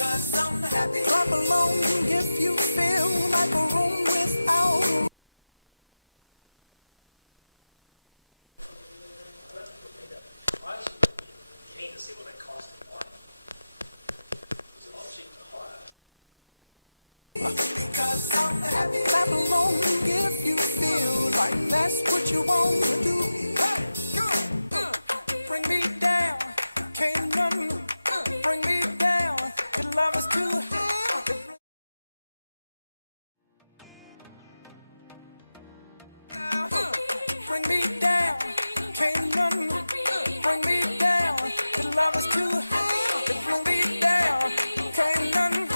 Clap along if you feel like a room without a roof. I actually would be keen to see what they cost in buying. It's a lot cheaper to hire. Clap along if you feel like that's what you want to do. Bring me down, can't none bring me down. Your love is too high. Bring me down, can't none bring me down. Your love is too high. Bring me down, can't none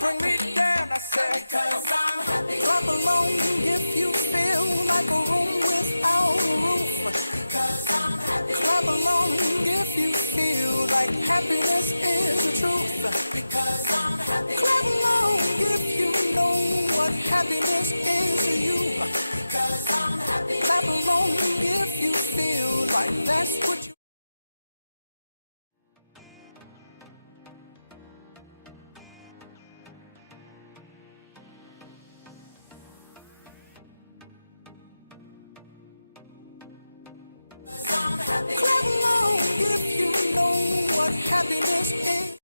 bring me down. I said, clap along if you feel like a room without a roof. Clap along if you feel like happiness is the truth. Clap along if you know what happiness is to you. Clap along if you feel like that's what you. Clap along if you know what happiness is.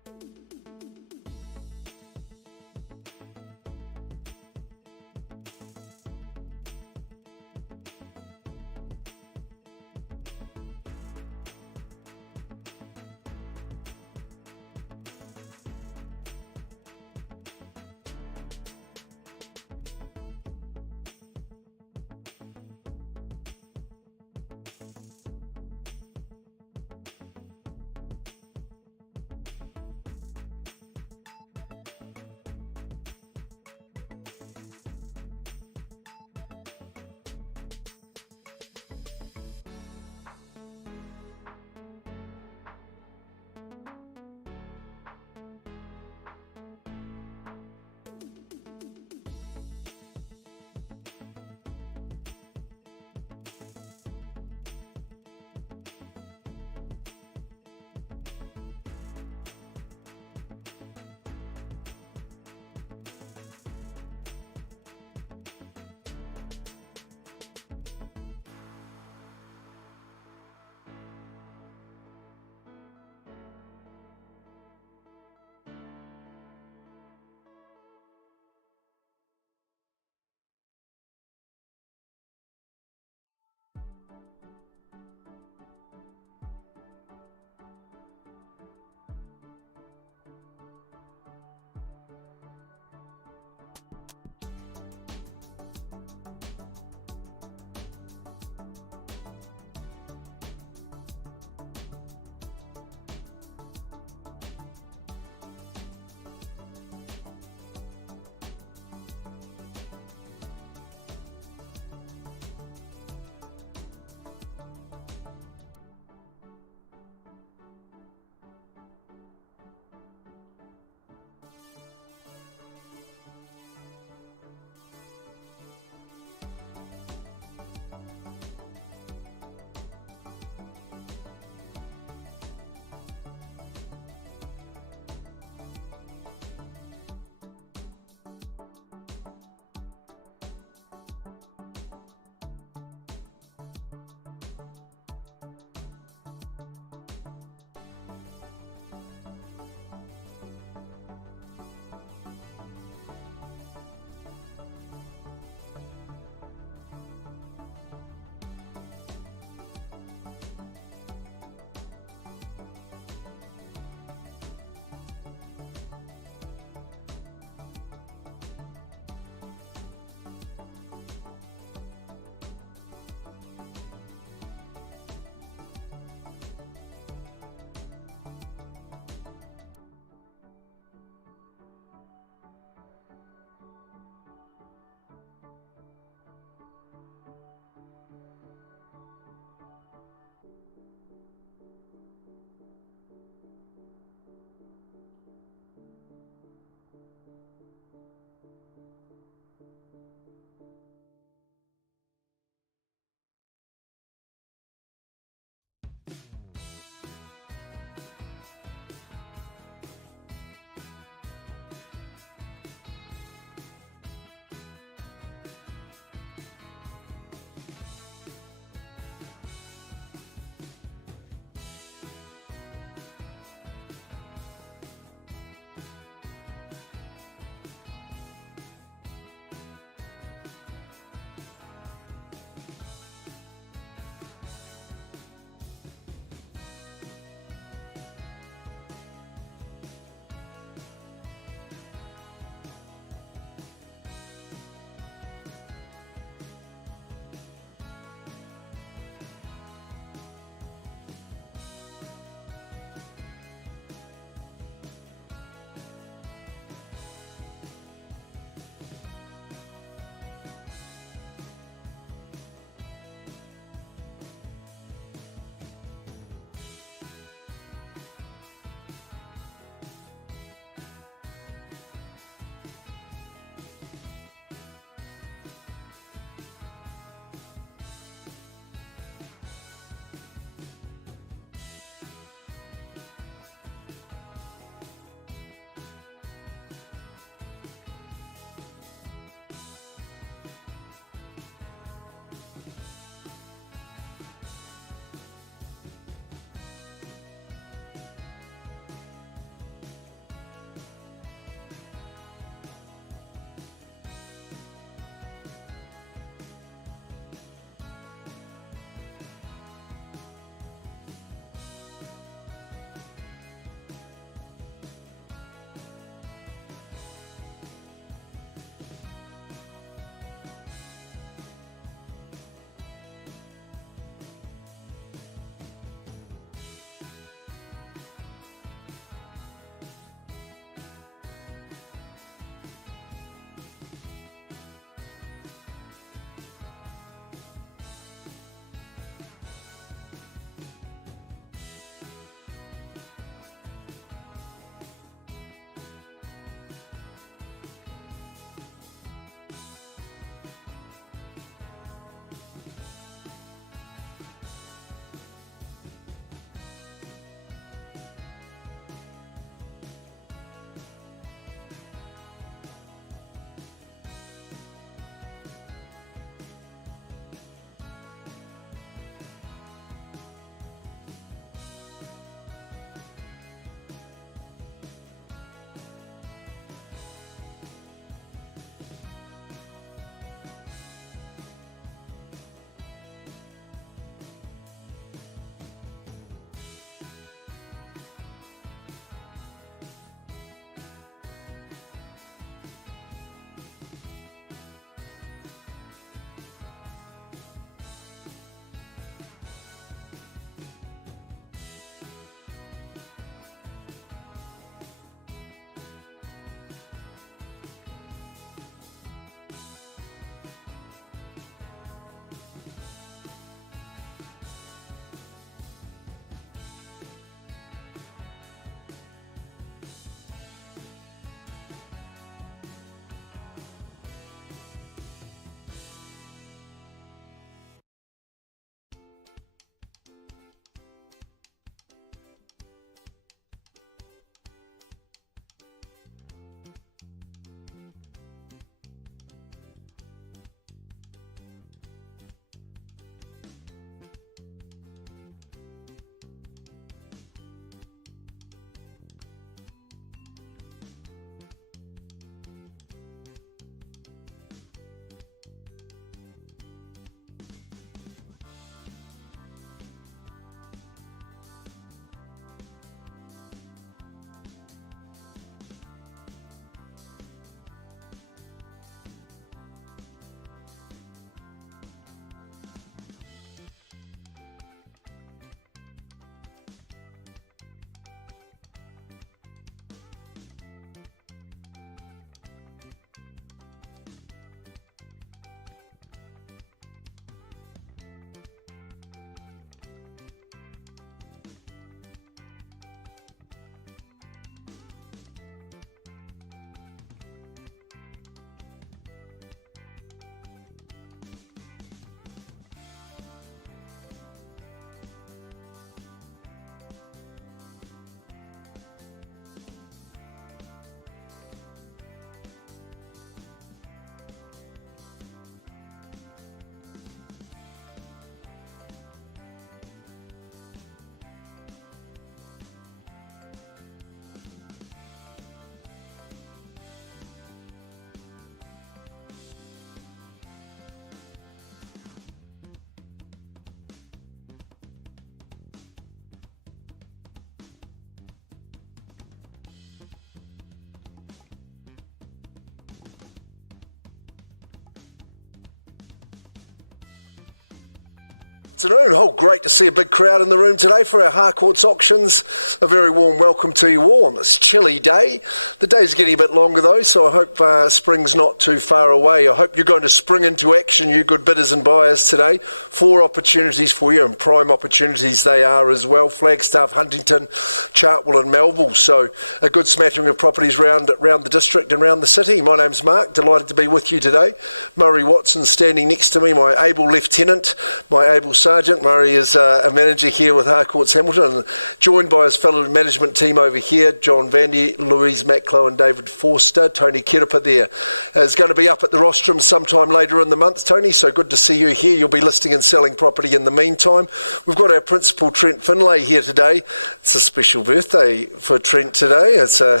afternoon. Oh, great to see a big crowd in the room today for our Harcourts auctions. A very warm welcome to you all on this chilly day. The day's getting a bit longer though, so I hope spring's not too far away. I hope you're going to spring into action, you good bidders and buyers today. 4 opportunities for you, and prime opportunities they are as well. Flagstaff, Huntington, Chartwell and Melville. So a good smattering of properties round the district and round the city. My name's Mark, delighted to be with you today. Murray Watson standing next to me, my able lieutenant, my able sergeant. Murray is a manager here with Harcourts Hamilton, and joined by his fellow management team over here, John Vandy, Louise Macklow and David Forster. Tony Kirapa there is going to be up at the rostrum sometime later in the month, Tony, so good to see you here. You'll be listing and selling property in the meantime. We've got our principal, Trent Finlay, here today. It's a special birthday for Trent today. It's a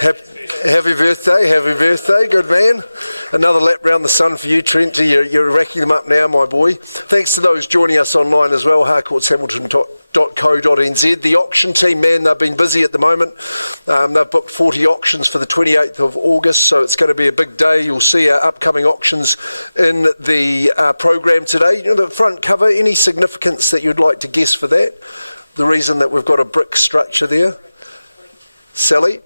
happy birthday, good man. Another lap round the sun for you, Trent. You're racking them up now, my boy. Thanks to those joining us online as well, harcourtshamilton.co.nz. The auction team, man, they've been busy at the moment. They've booked 40 auctions for the 28th of August, so it's going to be a big day. You'll see our upcoming auctions in the program today. You know, the front cover, any significance that you'd like to guess for that? The reason that we've got a brick structure there? Sally?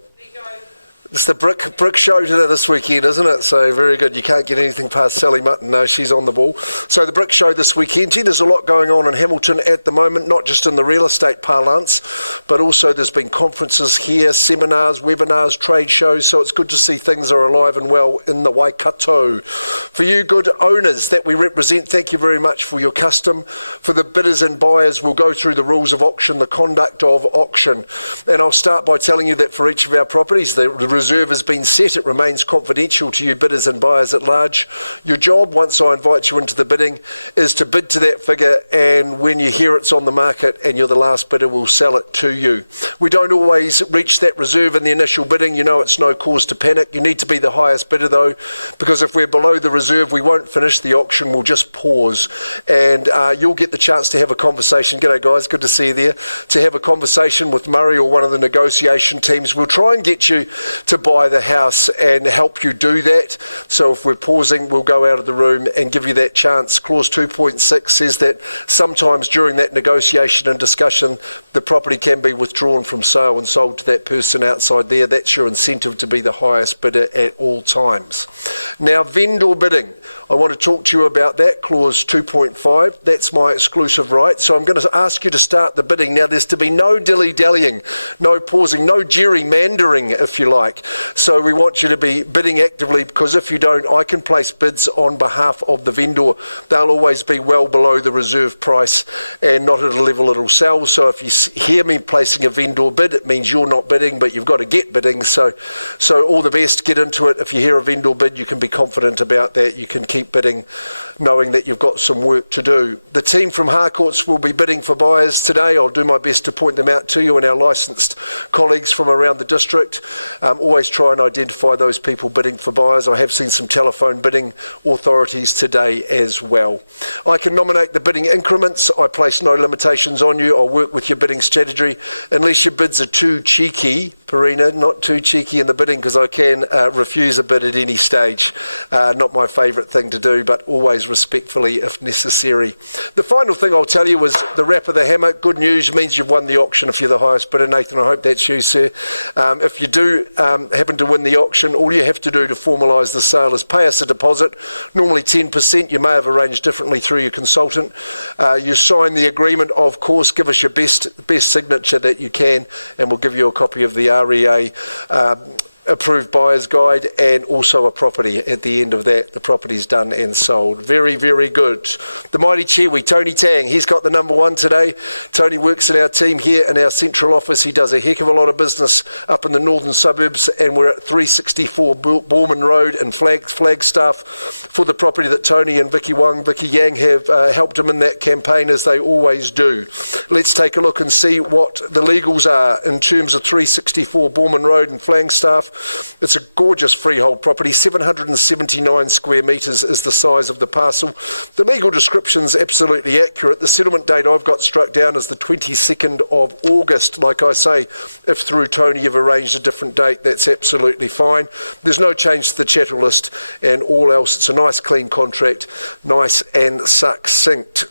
It's the brick show this weekend, isn't it? So very good. You can't get anything past Sally Mutton. No, she's on the ball. So the brick show this weekend. Gee, there's a lot going on in Hamilton at the moment, not just in the real estate parlance, but also there's been conferences here, seminars, webinars, trade shows. So it's good to see things are alive and well in the Waikato. For you good owners that we represent, thank you very much for your custom. For the bidders and buyers, we'll go through the rules of auction, the conduct of auction. And I'll start by telling you that for each of our properties, the reserve has been set. It remains confidential to you bidders and buyers at large. Your job, once I invite you into the bidding, is to bid to that figure, and when you hear it's on the market and you're the last bidder, we'll sell it to you. We don't always reach that reserve in the initial bidding. You know, it's no cause to panic. You need to be the highest bidder though, because if we're below the reserve, we won't finish the auction. We'll just pause, and you'll get the chance to have a conversation. G'day guys, good to see you there. To have a conversation with Murray or one of the negotiation teams. We'll try and get you to buy the house and help you do that. So if we're pausing, we'll go out of the room and give you that chance. Clause 2.6 says that sometimes during that negotiation and discussion, the property can be withdrawn from sale and sold to that person outside there. That's your incentive to be the highest bidder at all times. Now, vendor bidding. I want to talk to you about that, clause 2.5. That's my exclusive right. So I'm going to ask you to start the bidding. Now, there's to be no dilly-dallying, no pausing, no gerrymandering, if you like. So we want you to be bidding actively, because if you don't, I can place bids on behalf of the vendor. They'll always be well below the reserve price and not at a level it'll sell. So if you hear me placing a vendor bid, it means you're not bidding, but you've got to get bidding. So all the best, get into it. If you hear a vendor bid, you can be confident about that. You can keep bidding knowing that you've got some work to do. The team from Harcourts will be bidding for buyers today. I'll do my best to point them out to you and our licensed colleagues from around the district. Always try and identify those people bidding for buyers. I have seen some telephone bidding authorities today as well. I can nominate the bidding increments. I place no limitations on you. I'll work with your bidding strategy unless your bids are too cheeky. Perina, not too cheeky in the bidding, because I can refuse a bid at any stage. Not my favourite thing to do, but always respectfully if necessary. The final thing I'll tell you is the wrap of the hammer. Good news means you've won the auction if you're the highest bidder. Nathan, I hope that's you, sir. If you do happen to win the auction, all you have to do to formalise the sale is pay us a deposit, normally 10%. You may have arranged differently through your consultant. You sign the agreement, of course, give us your best signature that you can, and we'll give you a copy of the REA approved buyer's guide and also a property at the end of that. The property's done and sold. Very, very good. The mighty Chiwi, Tony Tang, he's got the number one today. Tony works in our team here in our central office. He does a heck of a lot of business up in the northern suburbs, and we're at 364 Borman Road in Flagstaff for the property that Tony and Vicky Yang have helped him in that campaign, as they always do. Let's take a look and see what the legals are in terms of 364 Borman Road in Flagstaff. It's a gorgeous freehold property. 779 square metres is the size of the parcel. The legal description's absolutely accurate. The settlement date I've got struck down is the 22nd of August. Like I say, if through Tony you've arranged a different date, that's absolutely fine. There's no change to the chattel list and all else. It's a nice clean contract, nice and succinct.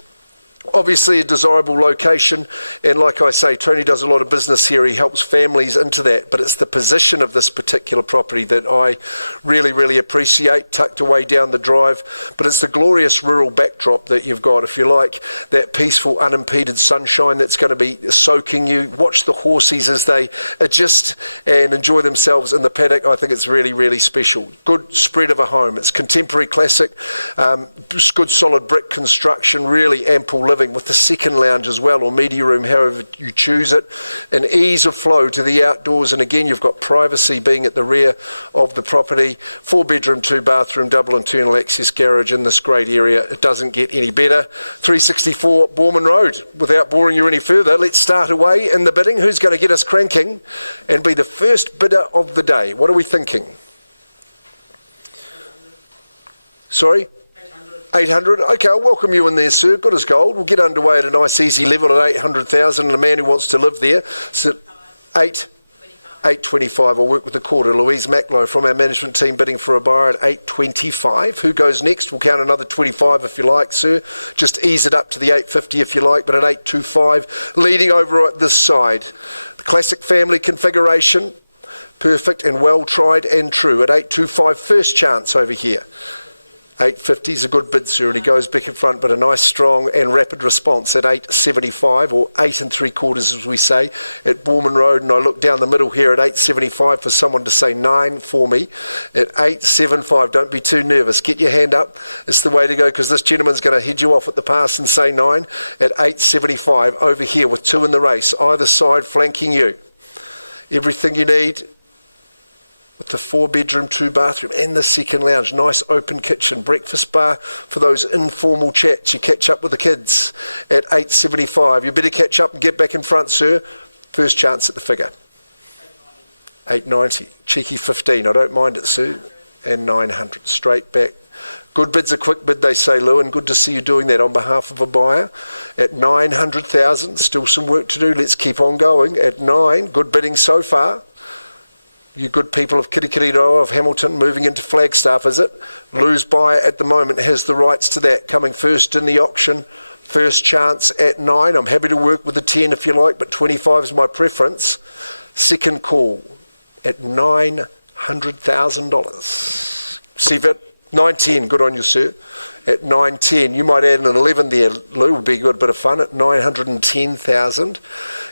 Obviously a desirable location, and like I say, Tony does a lot of business here. He helps families into that, but it's the position of this particular property that I really, really appreciate, tucked away down the drive. But it's the glorious rural backdrop that you've got, if you like, that peaceful, unimpeded sunshine that's going to be soaking you. Watch the horsies as they adjust and enjoy themselves in the paddock. I think it's really, really special. Good spread of a home. It's contemporary classic, good solid brick construction, really ample living with the second lounge as well, or media room, however you choose it. An ease of flow to the outdoors, and again you've got privacy being at the rear of the property. 4-bedroom, 2-bathroom, double internal access garage in this great area. It doesn't get any better. 364 Borman Road. Without boring you any further, let's start away in the bidding. Who's going to get us cranking and be the first bidder of the day? What are we thinking? Sorry? 800. Okay, I'll welcome you in there, sir. Good as gold. We'll get underway at a nice easy level at 800,000, and a man who wants to live there. So 825. I'll work with the quarter. Louise Macklow from our management team bidding for a buyer at 825. Who goes next? We'll count another 25 if you like, sir. Just ease it up to the 850 if you like, but at 825, leading over at this side. The classic family configuration, perfect and well tried and true at 825. First chance over here. 850 is a good bid, sir, and he goes back in front, but a nice, strong and rapid response at 875, or 8 3/4 as we say, at Borman Road. And I look down the middle here at 875 for someone to say 9 for me. At 875, don't be too nervous. Get your hand up. It's the way to go, because this gentleman's going to head you off at the pass and say 9. At 875, over here with 2 in the race, either side flanking you. Everything you need with the 4-bedroom, 2-bathroom and the second lounge. Nice open kitchen, breakfast bar for those informal chats. You catch up with the kids at 875. You better catch up and get back in front, sir. First chance at the figure. 890. Cheeky 15. I don't mind it, sir. And 900. Straight back. Good bid's a quick bid, they say, Lou, and good to see you doing that on behalf of a buyer. At 900,000. Still some work to do. Let's keep on going. At 9. Good bidding so far. You good people of Kirikiriroa, of Hamilton, moving into Flagstaff, is it? Lou's buyer at the moment has the rights to that. Coming first in the auction. First chance at 9. I'm happy to work with the 10 if you like, but 25 is my preference. Second call at $900,000. See that? 910. Good on you, sir. At 910. You might add an 11 there, Lou. Would be a good bit of fun. At 910,000.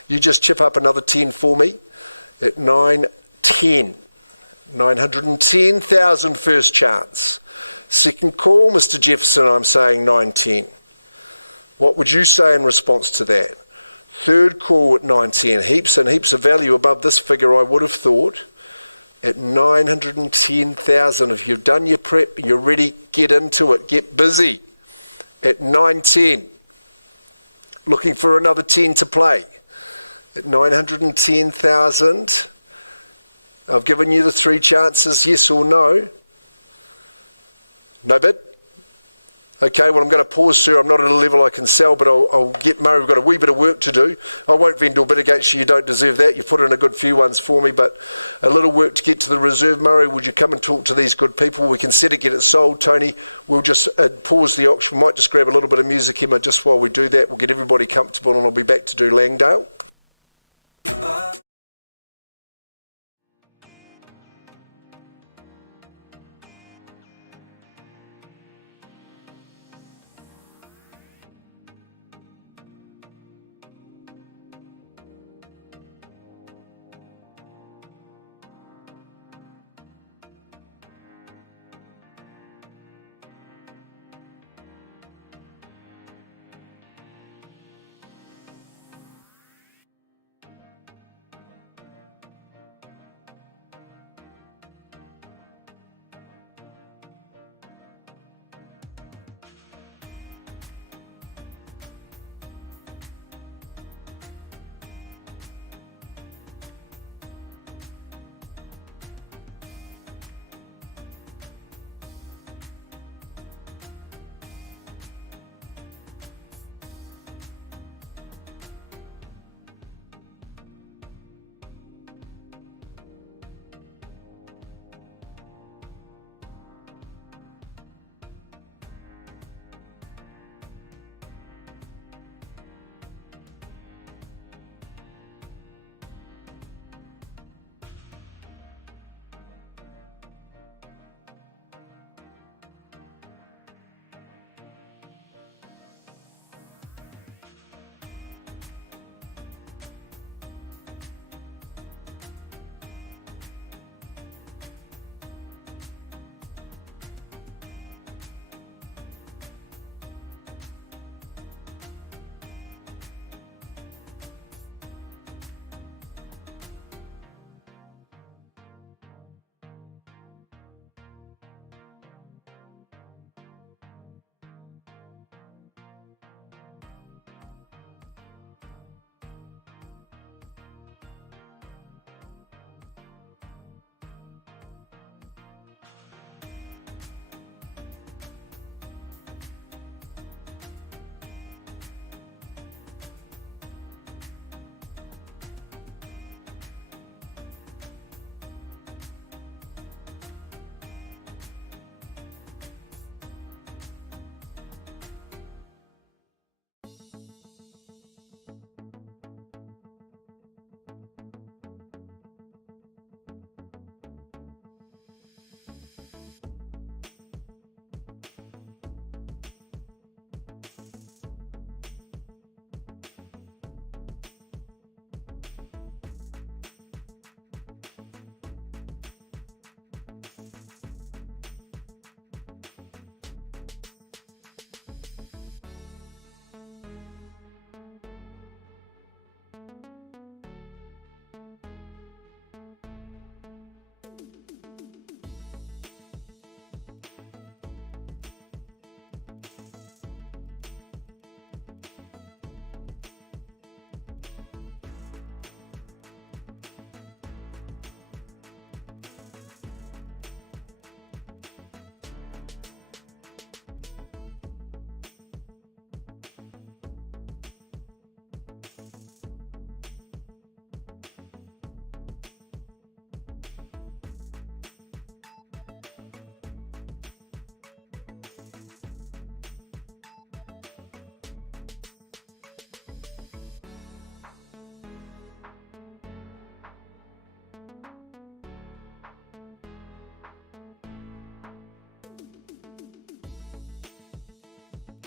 You just chip up another 10 for me. At 910. 910,000 first chance. Second call, Mr. Jefferson, I'm saying 910. What would you say in response to that? Third call at 910. Heaps and heaps of value above this figure, I would have thought. At 910,000, if you've done your prep, you're ready, get into it, get busy. At 910. Looking for another 10 to play. At 910,000. I've given you the 3 chances, yes or no. No bid? Okay, well, I'm going to pause, sir. I'm not at a level I can sell, but I'll get Murray. We've got a wee bit of work to do. I won't vendor bid against you. You don't deserve that. You've put in a good few ones for me, but a little work to get to the reserve. Murray, would you come and talk to these good people? We can set it, get it sold. Tony, we'll just pause the auction. We might just grab a little bit of music, Emma, just while we do that. We'll get everybody comfortable, and I'll be back to do Langdale.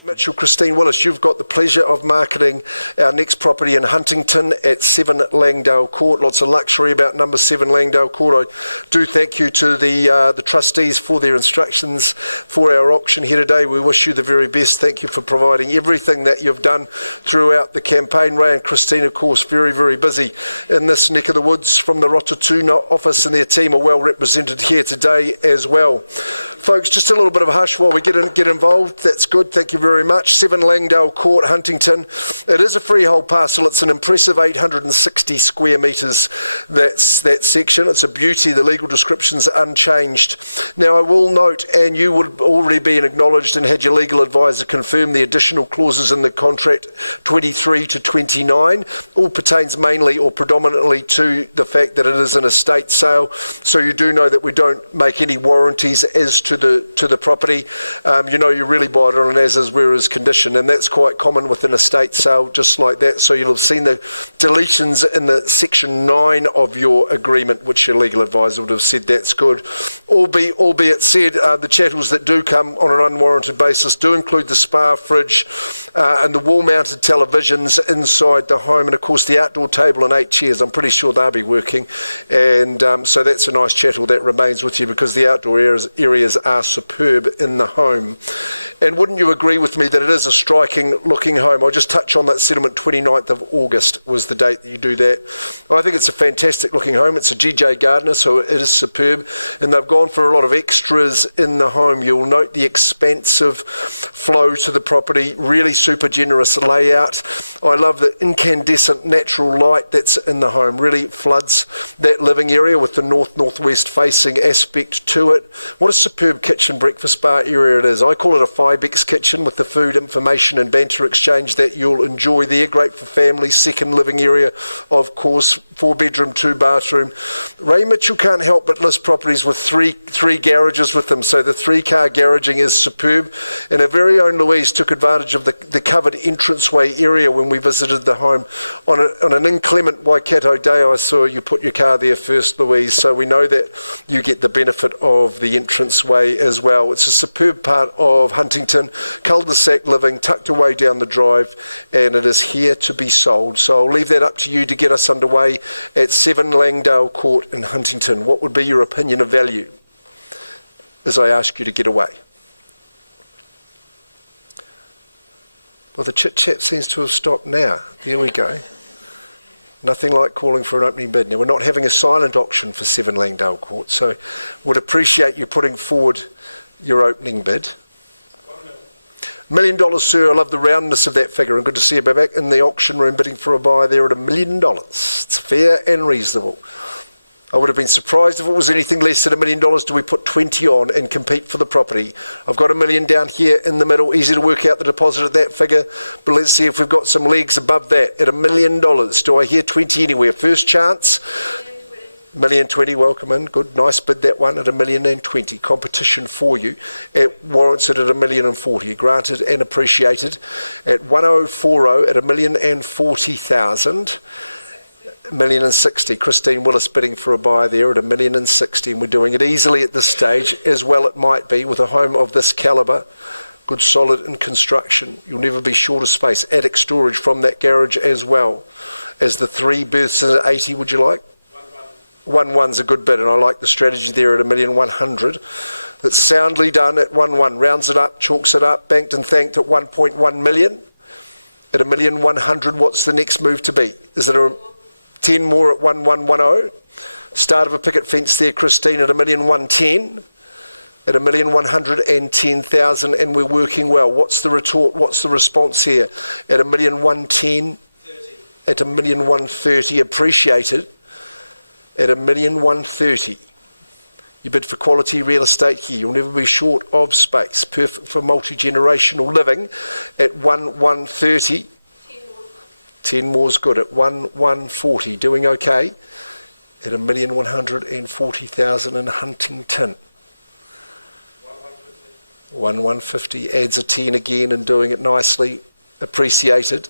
Mitchell, Christine Willis, you've got the pleasure of marketing our next property in Huntington at 7 Langdale Court. Lots of luxury about number 7 Langdale Court. I do thank you to the trustees for their instructions for our auction here today. We wish you the very best. Thank you for providing everything that you've done throughout the campaign. Ray and Christine, of course, very, very busy in this neck of the woods from the Rotatuna office, and their team are well represented here today as well. Folks, just a little bit of a hush while we get involved. That's good. Thank you very much. 7 Langdale Court, Huntington. It is a freehold parcel. It's an impressive 860 square metres. That's that section. It's a beauty. The legal description's unchanged. Now, I will note, and you would already be acknowledged and had your legal advisor confirm the additional clauses in the contract 23 to 29, all pertains mainly or predominantly to the fact that it is an estate sale. So you do know that we don't make any warranties as to the property. You really buy it on an as-is, whereas condition, and that's quite common with an estate sale, just like that. So you'll have seen the deletions in the section 9 of your agreement, which your legal advisor would have said that's good. Albeit said, the chattels that do come on an unwarranted basis do include the spa fridge and the wall-mounted televisions inside the home, and of course the outdoor table and 8 chairs. I'm pretty sure they'll be working, and so that's a nice chattel that remains with you, because the outdoor areas are superb in the home. And wouldn't you agree with me that it is a striking looking home? I'll just touch on that settlement. 29th of August was the date that you do that. I think it's a fantastic looking home. It's a GJ Gardner, so it is superb, and they've gone for a lot of extras in the home. You'll note the expansive flow to the property, really super generous layout. I love the incandescent natural light that's in the home. Really floods that living area with the north-northwest facing aspect to it. What a superb kitchen breakfast bar area it is. I call it a Fibex kitchen with the food, information and banter exchange that you'll enjoy there. Great for families. Second living area, of course, 4-bedroom, 2-bathroom. Ray Mitchell can't help but list properties with three garages with them, so the 3-car garaging is superb. And our very own Louise took advantage of the covered entranceway area when we visited the home. On an inclement Waikato day, I saw you put your car there first, Louise, so we know that you get the benefit of the entranceway as well. It's a superb part of Huntington, cul-de-sac living, tucked away down the drive, and it is here to be sold. So I'll leave that up to you to get us underway at 7 Langdale Court in Huntington. What would be your opinion of value as I ask you to get away? Well, the chit-chat seems to have stopped now. There we go. Nothing like calling for an opening bid. Now, we're not having a silent auction for 7 Langdale Court, so would appreciate you putting forward your opening bid. $1 million, sir. I love the roundness of that figure, and good to see you back in the auction room bidding for a buy there at $1 million. It's fair and reasonable. I would have been surprised if it was anything less than $1 million. Do we put 20 on and compete for the property? I've got $1 million down here in the middle. Easy to work out the deposit at that figure, but let's see if we've got some legs above that at $1 million. Do I hear 20 anywhere? First chance. $1,020,000, welcome in. Good, nice bid that one at $1,020,000. Competition for you. It warrants it at $1,040,000. Granted and appreciated. At 1040 at $1,040,000. $1,060,000. Christine Willis bidding for a buy there at $1,060,000, and we're doing it easily at this stage, as well it might be with a home of this calibre. Good, solid in construction. You'll never be short of space. Attic storage from that garage as well as the 3 berths at 80. Would you like? 1-1's a good bid, and I like the strategy there at $1,100,000. That's soundly done at 1-1. Rounds it up, chalks it up, banked and thanked at $1.1 million. At $1,100,000, what's the next move to be? Is it a 10 more at 1110? Start of a picket fence there, Christine, at $1,110,000. At $1,110,000, and we're working well. What's the retort? What's the response here? At $1,110,000, at $1,130,000, appreciated. At $1,130,000. You bid for quality real estate here. You'll never be short of space. Perfect for multi-generational living. At $1,130,000. 10 more's good. At $1,140,000. Doing okay. At $1,140,000 in Huntington. $1,150,000 adds a 10 again and doing it nicely. Appreciated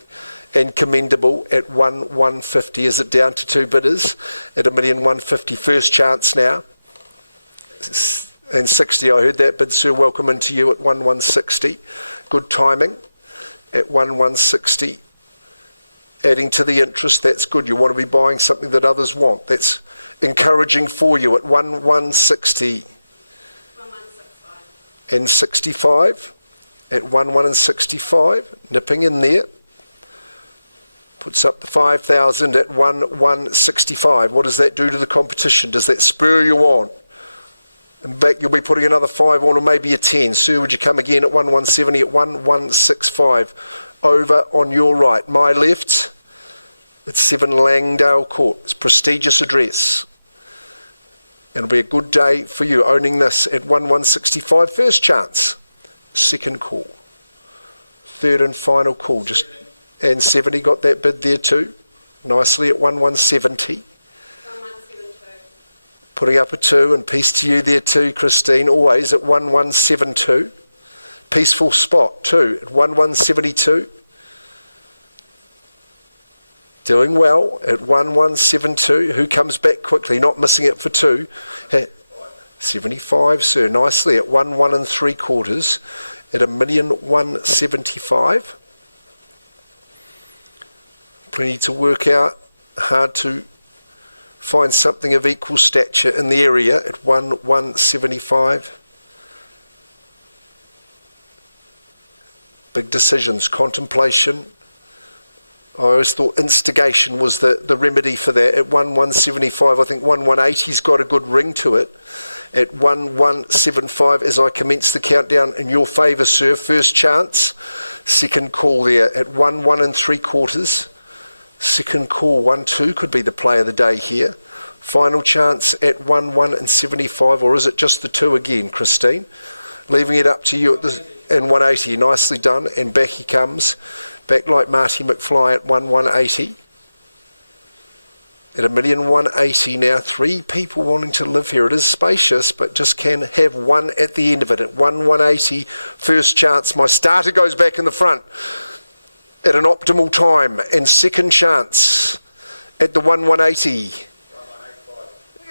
and commendable at $1,150,000. Is it down to 2 bidders? At $1,150,000. First chance now. and 60. I heard that bid, sir. Welcome into you at 1160. Good timing at 1160. Adding to the interest, that's good. You want to be buying something that others want. That's encouraging for you at 1160. 1165. And 65 at 1165. Nipping in there. Puts up the 5,000 at 1165. What does that do to the competition? Does that spur you on? In fact, you'll be putting another 5 on or maybe a 10. Sir, would you come again at 1170 at 1165? Over on your right. My left, it's 7 Langdale Court. It's a prestigious address. It'll be a good day for you owning this at 1165. First chance. Second call. Third and final call. And 70 got that bid there too. Nicely at 1170. 1172. Putting up a 2 and peace to you there too, Christine. Always at 1172. Peaceful spot too at 1172. Doing well at 1172. Who comes back quickly? Not missing it for 2. 75, sir. Nicely at 1 3/4 at 1,175,000. Plenty to work out. Hard to find something of equal stature in the area at 1,175. Big decisions, contemplation. I always thought instigation was the remedy for that. At 1,175, I think 1,180's got a good ring to it. At 1,175, as I commence the countdown in your favour, sir. First chance, second call there at 1 3/4. Second call, 1-2 could be the play of the day here. Final chance at 1,175, or is it just the 2 again, Christine? Leaving it up to you at the and 180. Nicely done. And back he comes. Back like Marty McFly at 1,180. At 1,180 now. 3 people wanting to live here. It is spacious, but just can have 1 at the end of it. At 1,180, first chance. My starter goes back in the front at an optimal time. And second chance at the 1,180.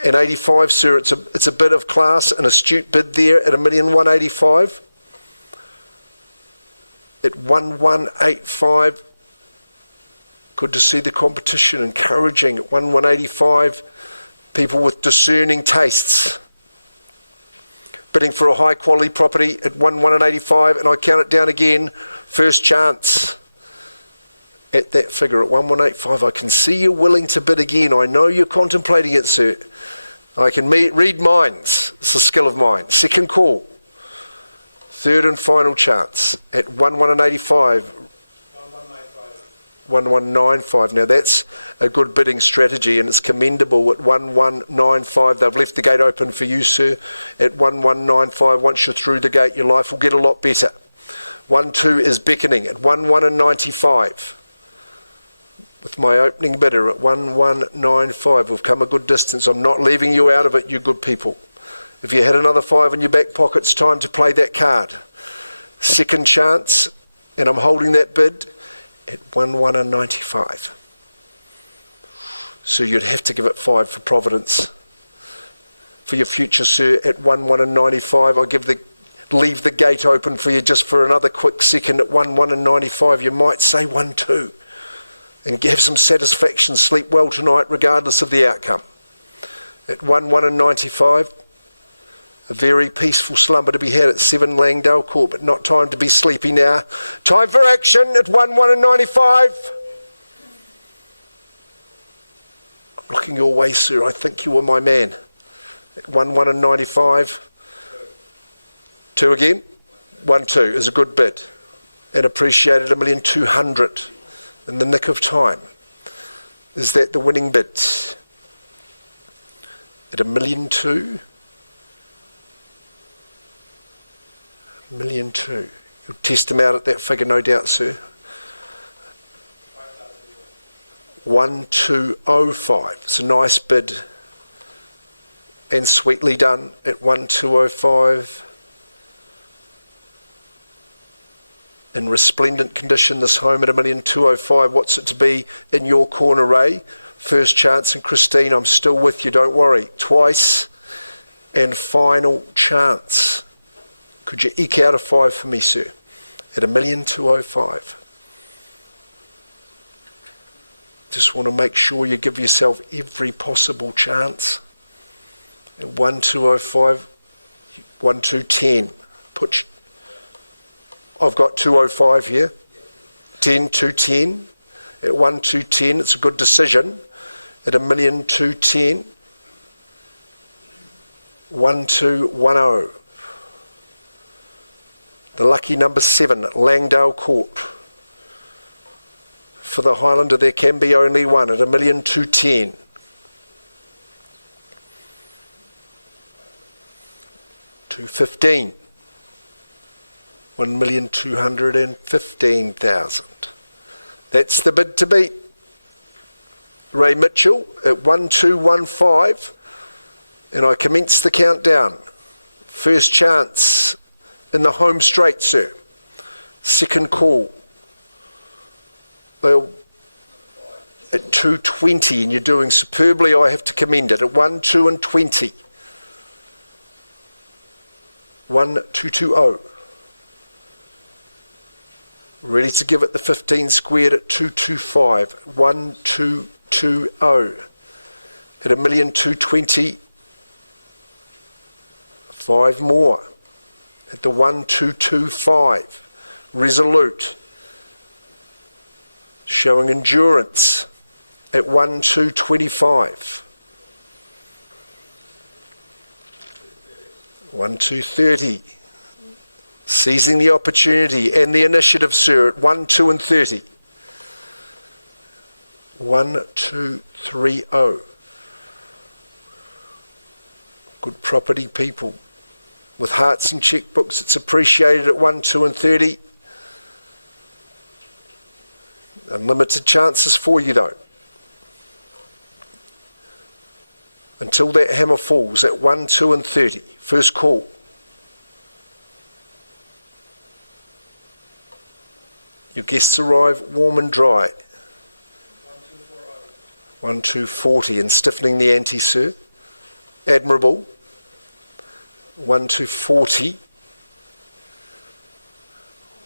And 85, sir. It's a bit of class, an astute bid there at 1,185. At 1,185. Good to see the competition encouraging at 1,185. People with discerning tastes bidding for a high quality property at 1,185, and I count it down again. First chance at that figure at 1,185. I can see you're willing to bid again. I know you're contemplating it, sir. I can read minds. It's a skill of mine. Second call. Third and final chance at 1,185. 1,195. Now that's a good bidding strategy, and it's commendable at 1,195. They've left the gate open for you, sir, at 1,195. Once you're through the gate, your life will get a lot better. 1-2 is beckoning at 1,195. With my opening bidder at 1,195. We've come a good distance. I'm not leaving you out of it, you good people. If you had another 5 in your back pocket, it's time to play that card. Second chance, and I'm holding that bid at 1,195. So you'd have to give it 5 for Providence. For your future, sir, at 1,195. I'll leave the gate open for you just for another quick second at 1,195. You might say 1-2 and have some satisfaction. Sleep well tonight regardless of the outcome. At 1,195. A very peaceful slumber to be had at 7 Langdale Court, but not time to be sleepy now. Time for action at 1,195. I'm looking your way, sir. I think you were my man. At 1,195. 2 again. 1-2 is a good bid. And appreciated 1,200,000 in the nick of time. Is that the winning bid? At 1,200,000. 1,200,000. You'll test them out at that figure, no doubt, sir. 1,205. It's a nice bid and sweetly done at 1,205. In resplendent condition, this home at 1,205. What's it to be in your corner, Ray? First chance, and Christine, I'm still with you, don't worry. Twice and final chance. Could you eke out a 5 for me, sir? At 1,205,000. Just want to make sure you give yourself every possible chance. At 1,205, 1,210. I've got 205 here. 10, 210. At 1,210, it's a good decision. At 1,210,000. 1,210. The lucky number 7, Langdale Court. For the Highlander, there can be only one at 1,210,000. 215. 1,215,000. That's the bid to beat. Ray Mitchell at 1,215. And I commence the countdown. First chance in the home straight, sir. Second call. Well, at 220, and you're doing superbly. I have to commend it. At 1, 2 and 20. 1,220. Ready to give it the 15 squared at 225. 1,220. At 1,220,000. 5 more. At the 1,225. Resolute. Showing endurance. At 1,225. 1,230. Seizing the opportunity and the initiative, sir, at 1, 2 and 30. 1,230. Good property people. With hearts and checkbooks, it's appreciated at 1, 2 and 30. Unlimited chances for you though. Until that hammer falls at 1, 2 and 30. First call. Your guests arrive warm and dry. 1,240 and stiffening the ante, sir. Admirable. 1,240.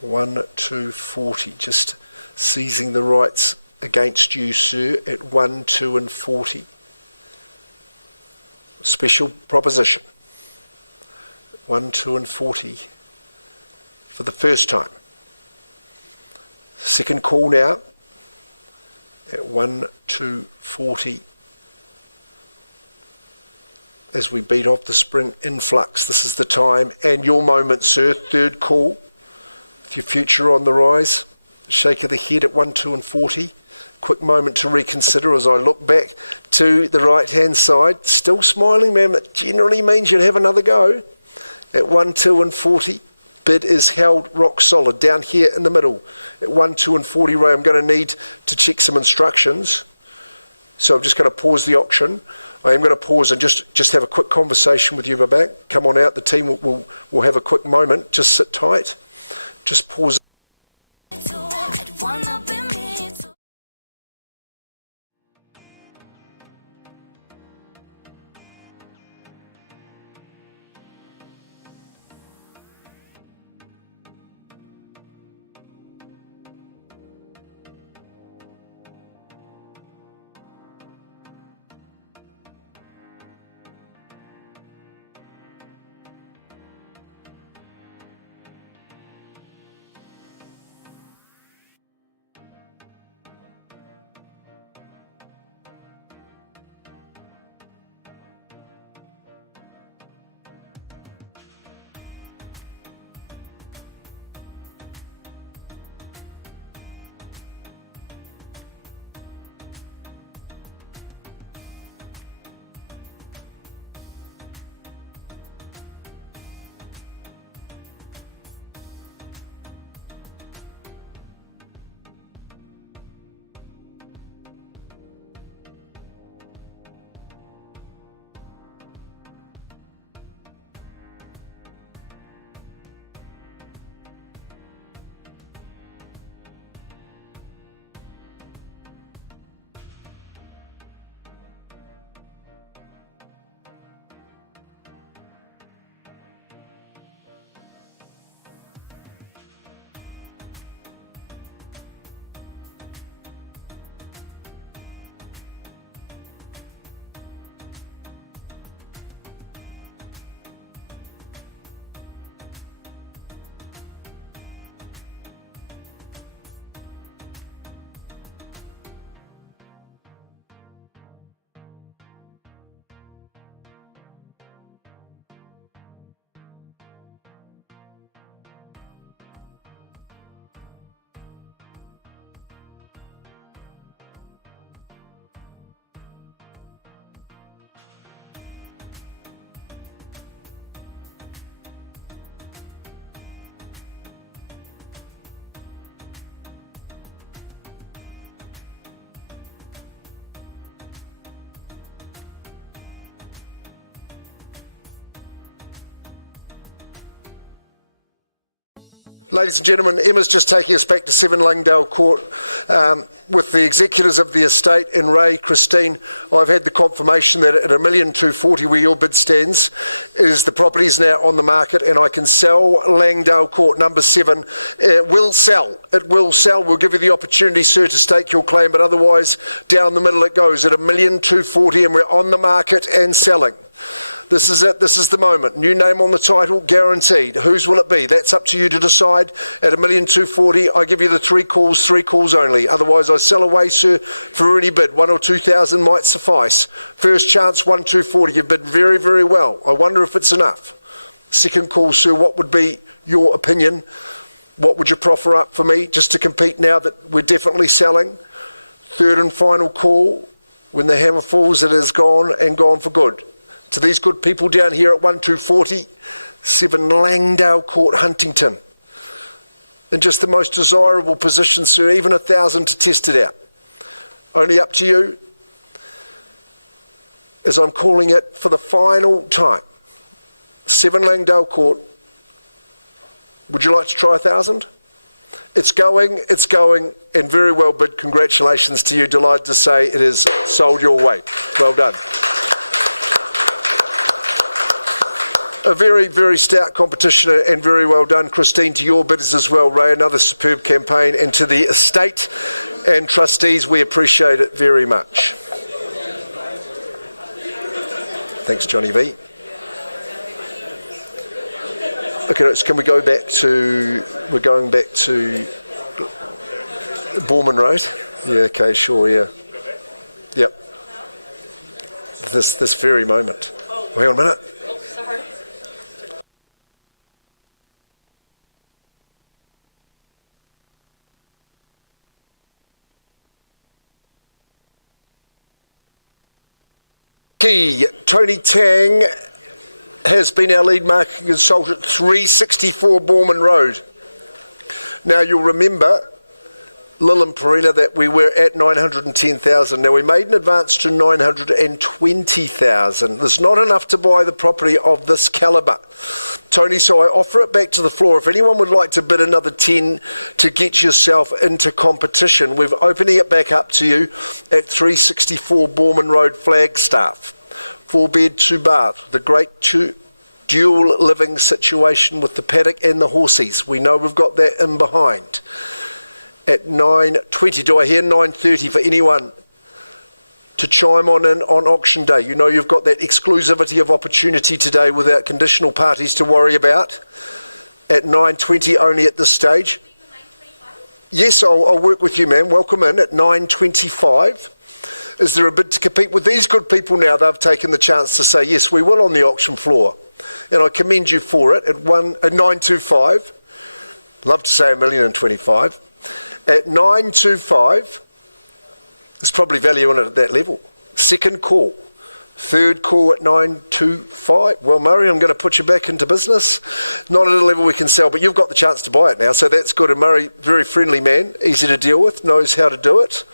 1,240. Just seizing the rights against you, sir, at 1, 2 and 40. Special proposition. 1, 2 and 40 for the first time. Second call now at 1, 2, 40. As we beat off the spring influx, this is the time and your moment, sir. Third call with your future on the rise. Shake of the head at 1, 2 and 40. Quick moment to reconsider as I look back to the right hand side. Still smiling, ma'am. It generally means you'd have another go. At 1, 2 and 40. Bid is held rock solid down here in the middle. At 1, 2 and 40, Ray, I'm going to need to check some instructions. So I'm just going to pause the auction. I am going to pause and just have a quick conversation with you, Babak. Come on out. The team will have a quick moment. Just sit tight. Just pause. Ladies and gentlemen, Emma's just taking us back to 7 Langdale Court with the executors of the estate and Ray, Christine. I've had the confirmation that at $1,240,000 where your bid stands, is the property is now on the market and I can sell Langdale Court number 7. It will sell. It will sell. We'll give you the opportunity, sir, to stake your claim, but otherwise down the middle it goes at $1,240,000 and we're on the market and selling. This is it. This is the moment. New name on the title, guaranteed. Whose will it be? That's up to you to decide. At $1,240,000, I give you the 3 calls only. Otherwise, I sell away, sir, for any bid. 1,000 or 2,000 might suffice. First chance, 1,240,000. You've bid very, very well. I wonder if it's enough. Second call, sir, what would be your opinion? What would you proffer up for me just to compete now that we're definitely selling? Third and final call. When the hammer falls, it is gone and gone for good. To these good people down here at 1,240,000, 7 Langdale Court, Huntington. In just the most desirable position, sir, even 1,000 to test it out. Only up to you, as I'm calling it for the final time. 7 Langdale Court. Would you like to try 1,000? It's going, and very well bid. Congratulations to you. Delighted to say it is sold your way. Well done. A very, very stout competition and very well done, Christine, to your bidders as well, Ray. Another superb campaign, and to the estate and trustees, we appreciate it very much. Thanks, Johnny V. Okay, so can we go back to, we're going back to Borman Road? Yeah, okay, sure, yeah. Yep. This very moment. Hang on a minute. Tony Tang has been our lead marketing consultant at 364 Borman Road. Now you'll remember, Lil and Perina, that we were at 910,000. Now we made an advance to 920,000. There's not enough to buy the property of this calibre, Tony, so I offer it back to the floor. If anyone would like to bid another 10 to get yourself into competition, we're opening it back up to you at 364 Borman Road, Flagstaff. 4-bed, 2-bath, the great dual living situation with the paddock and the horsies. We know we've got that in behind. At 9:20, do I hear 9:30 for anyone to chime on in on auction day? You know you've got that exclusivity of opportunity today without conditional parties to worry about. At 9:20 only at this stage. Yes, I'll work with you, ma'am. Welcome in at 9:25. Is there a bid to compete with these good people now? They've taken the chance to say, yes, we will on the auction floor. And I commend you for it at 925. Love to say $1,025,000. At 925, there's probably value in it at that level. Second call. Third call at 925. Well, Murray, I'm going to put you back into business. Not at a level we can sell, but you've got the chance to buy it now, so that's good. And Murray, very friendly man, easy to deal with, knows how to do it.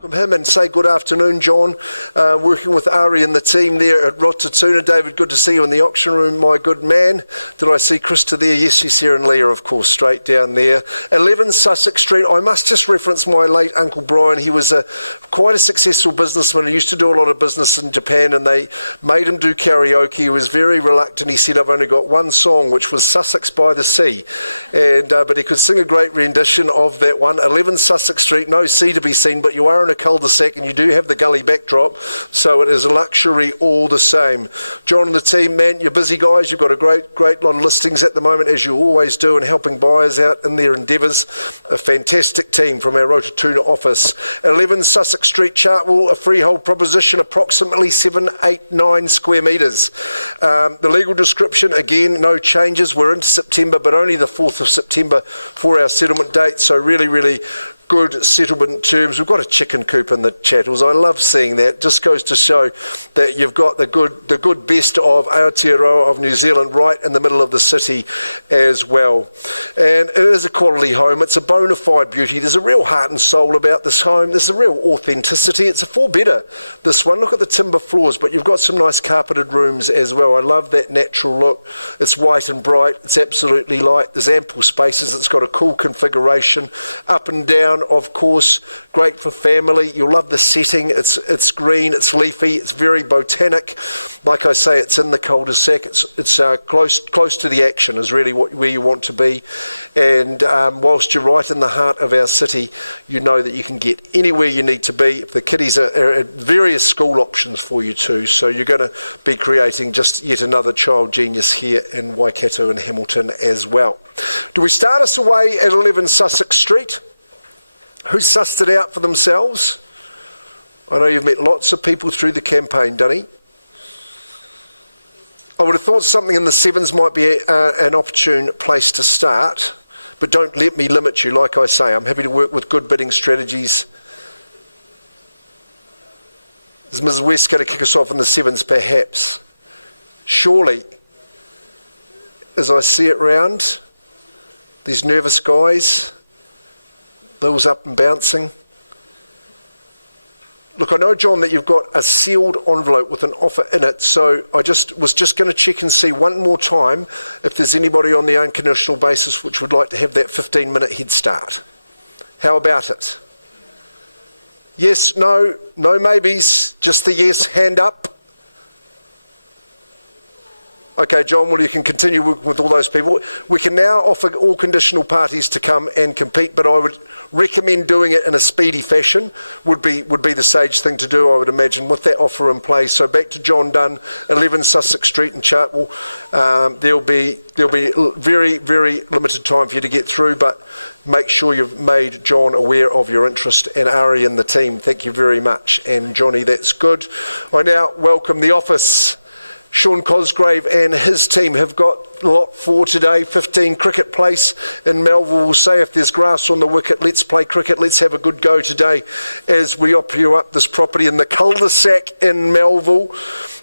Welcome him and say good afternoon, John. Working with Ari and the team there at Rotatuna. David, good to see you in the auction room, my good man. Did I see Krista there? Yes, she's here, and Leah, of course, straight down there. 11 Sussex Street. I must just reference my late Uncle Brian. He was quite a successful businessman. He used to do a lot of business in Japan, and they made him do karaoke. He was very reluctant. He said, I've only got one song, which was Sussex by the Sea. And but he could sing a great rendition of that one. 11 Sussex Street, no sea to be seen, but you are in a cul-de-sac and you do have the gully backdrop, so it is a luxury all the same. John and the team, man, you're busy guys. You've got a great lot of listings at the moment, as you always do, and helping buyers out in their endeavours. A fantastic team from our Rotatuna office. 11 Sussex Street, Chartwell, a freehold proposition, approximately 789 square metres. The legal description, again, no changes. We're into September, but only the 4th of September for our settlement date, so really good settlement terms. We've got a chicken coop in the Chattels. I love seeing that. Just goes to show that you've got the good best of Aotearoa of New Zealand right in the middle of the city as well. And it is a quality home. It's a bona fide beauty. There's a real heart and soul about this home. There's a real authenticity. It's a 4-bedder, this one. Look at the timber floors, but you've got some nice carpeted rooms as well. I love that natural look. It's white and bright. It's absolutely light. There's ample spaces. It's got a cool configuration. Up and down, of course, great for family. You'll love the setting. It's green, it's leafy, it's very botanic. Like I say, it's in the cul-de-sac. It's close to the action is really where you want to be. And whilst you're right in the heart of our city, you know that you can get anywhere you need to be. The kiddies are at various school options for you too. So you're going to be creating just yet another child genius here in Waikato and Hamilton as well. Do we start us away at 11 Sussex Street? Who's sussed it out for themselves? I know you've met lots of people through the campaign, Dunny. I would have thought something in the 7s might be an opportune place to start, but don't let me limit you. Like I say, I'm happy to work with good bidding strategies. Is Mrs. West going to kick us off in the 7s, perhaps? Surely, as I see it round, these nervous guys, Bill's up and bouncing. Look, I know, John, that you've got a sealed envelope with an offer in it, so I was just going to check and see one more time if there's anybody on the unconditional basis which would like to have that 15-minute head start. How about it? Yes, no maybes, just the yes, hand up. Okay, John, well, you can continue working with all those people. We can now offer all conditional parties to come and compete, but I would recommend doing it in a speedy fashion. Would be the sage thing to do, I would imagine, with that offer in place. So back to John Dunn, 11 Sussex Street in Chartwell. There'll be very limited time for you to get through, but make sure you've made John aware of your interest, and Ari and the team. Thank you very much. And Johnny, that's good. I now welcome the office. Sean Cosgrave and his team have got lot 4 today, 15 Cricket Place in Melville. Will say if there's grass on the wicket, let's play cricket, let's have a good go today as we offer you up this property in the cul-de-sac in Melville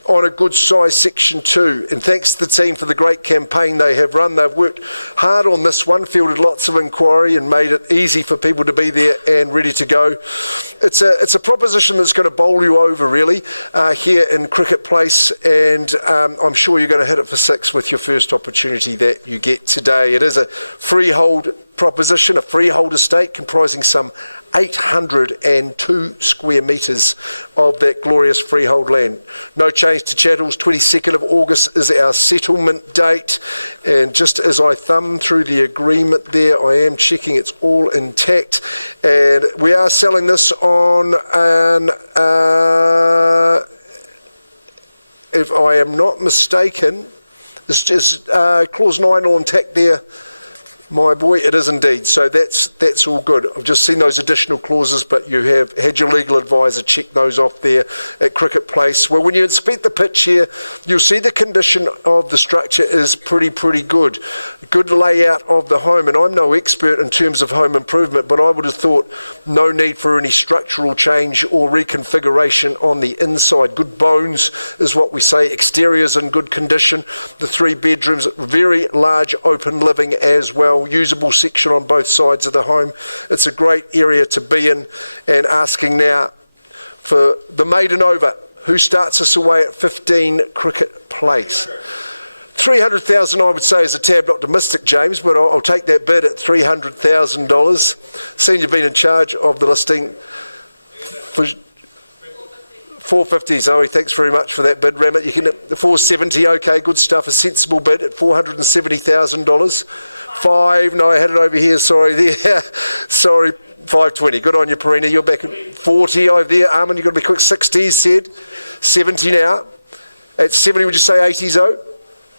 on a good size section 2. And thanks to the team for the great campaign they have run. They've worked hard on this one, fielded lots of inquiry and made it easy for people to be there and ready to go. It's a proposition that's going to bowl you over really here in Cricket Place, and I'm sure you're going to hit it for 6 with your first opportunity that you get today. It is a freehold proposition, a freehold estate comprising some 802 square metres of that glorious freehold land. No change to chattels. 22nd of August is our settlement date, and just as I thumb through the agreement there, I am checking it's all intact, and we are selling this on an if I am not mistaken, it's just clause 9 all intact there. My boy, it is indeed. So that's all good. I've just seen those additional clauses, but you have had your legal advisor check those off there at Cricket Place. Well, when you inspect the pitch here, you'll see the condition of the structure is pretty good. Good layout of the home, and I'm no expert in terms of home improvement, but I would have thought no need for any structural change or reconfiguration on the inside. Good bones is what we say. Exteriors in good condition. The 3 bedrooms, very large open living as well. well, usable section on both sides of the home. It's a great area to be in. And asking now for the maiden over, who starts us away at 15 Cricket Place. 300,000 I would say is a tad optimistic, James, but I'll take that bid at $300,000. Seen you've been in charge of the listing for 450, Zoe, thanks very much for that bid, Ramit. You can the 470, okay, good stuff. A sensible bid at $470,000. No, I had it over here, sorry, there. Sorry, 520. Good on you, Perina. You're back at 40 over there. Armin, you've got to be quick. 60, he said. 70 now. At 70, would you say 80, Zoe?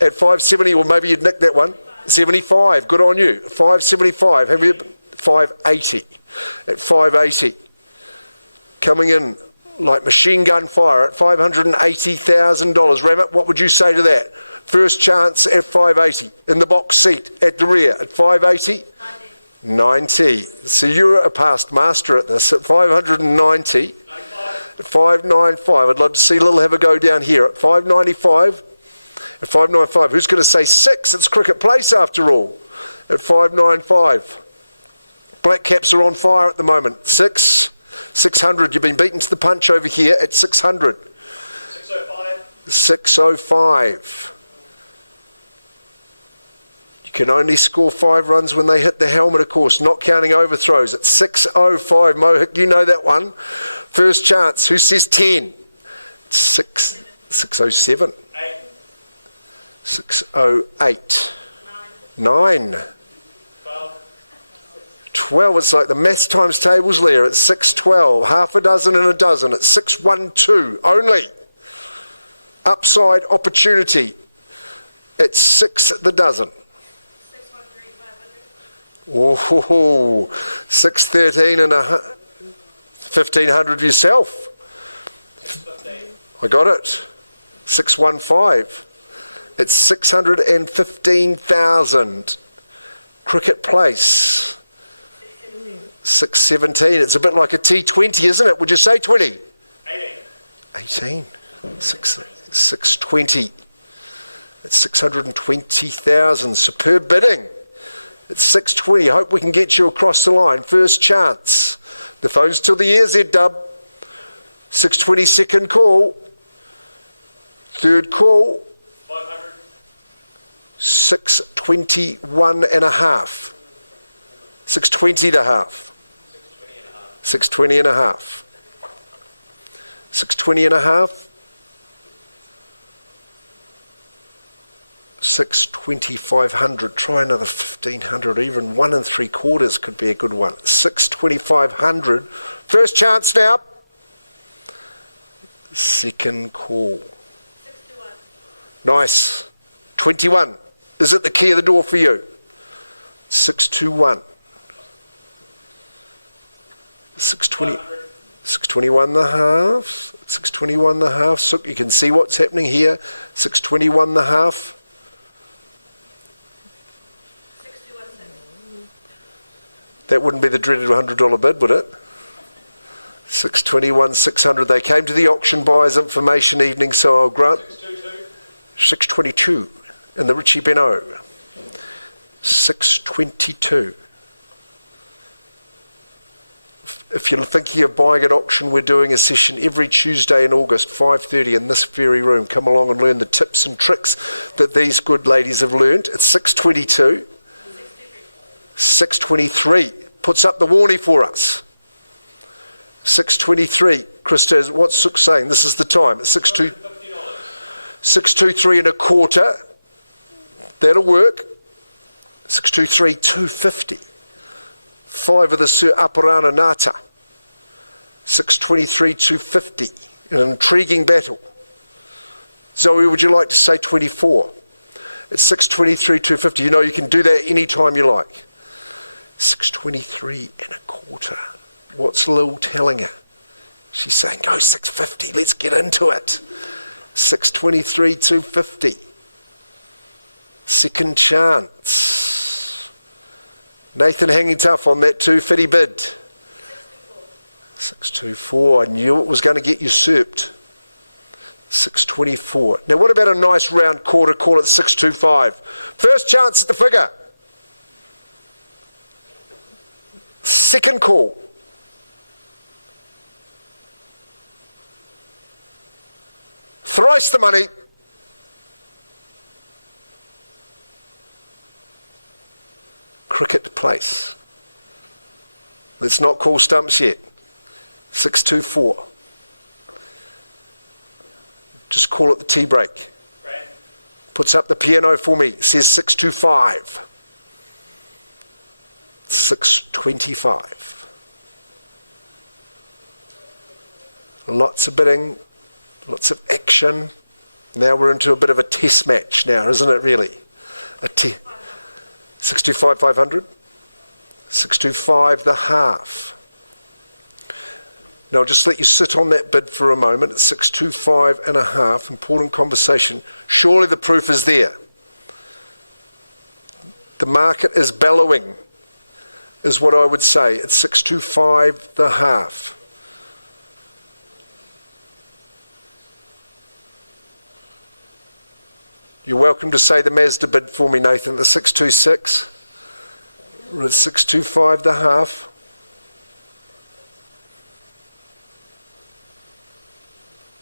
At 570, or maybe you'd nick that one. 75, good on you. 575, have you? 580. At 580. Coming in like machine gun fire at $580,000. Ramit, what would you say to that? First chance at 580. In the box seat at the rear at 580. 90. So you're a past master at this. At 590. At 595. I'd love to see Lil have a go down here. At 595. At 595. Who's going to say 6? It's Cricket Place after all. At 595. Black Caps are on fire at the moment. 6. 600. You've been beaten to the punch over here at 600. 605. 605. You can only score 5 runs when they hit the helmet, of course, not counting overthrows. At 605. Mohik, you know that one. First chance. Who says 10? 607. 608. 9. 12. It's like the maths times tables there. It's 612. Half a dozen and a dozen. It's 612 only. Upside opportunity. It's 6 the dozen. 613 and a 1,500 yourself. 15. I got it. 615. It's 615,000. Cricket Place. 617. It's a bit like a T20, isn't it? Would you say 20? 18. 620. It's 620,000. Superb bidding. It's 620. I hope we can get you across the line. First chance. The phone's till the ears, Z-Dub. 620, second call. Third call. 500. 621 and a half. 620 and a half. 620 and a half. 620 and a half. 620,500. Try another 1,500. Even 1 3/4 could be a good one. 620,500. First chance now. Second call. 61. Nice. 21. Is it the key of the door for you? 621. 620. 621 and a half. 621 and a half. So you can see what's happening here. 621 and a half. 61. That wouldn't be the dreaded $100 bid, would it? 621, 600. They came to the auction buyers information evening, so I'll grant 622 in the Richie Beno. 622. If you're thinking of buying at auction, we're doing a session every Tuesday in August, 5:30 in this very room. Come along and learn the tips and tricks that these good ladies have learned. It's 622. 623 puts up the warning for us. 623. Krista, what's Sook saying? This is the time. It's 623 and a quarter. That'll work. 623, 250. 5 of the Sir Aparana Nata. 623, 250. An intriguing battle. Zoe, would you like to say 24? It's 623, 250. You know you can do that any time you like. 623 and a quarter. What's Lil telling her? She's saying, go 650, let's get into it. 623, 250. Second chance. Nathan hanging tough on that 250 bid. 624. I knew it was going to get usurped. 624. Now what about a nice round quarter? Call it 625. First chance at the figure. Second call. Thrice the money. Cricket Place. Let's not call stumps yet. 624. Just call it the tea break. Brad, Puts up the piano for me. Says 625. 625. Lots of bidding. Lots of action. Now we're into a bit of a test match now, isn't it really? 625 500. 625 the half. Now I'll just let you sit on that bid for a moment at 625 and a half. Important conversation. Surely the proof is there. The market is bellowing, is what I would say, at 625 the half. You're welcome to say the Mazda bid for me, Nathan, the 626. We're at 625 the half.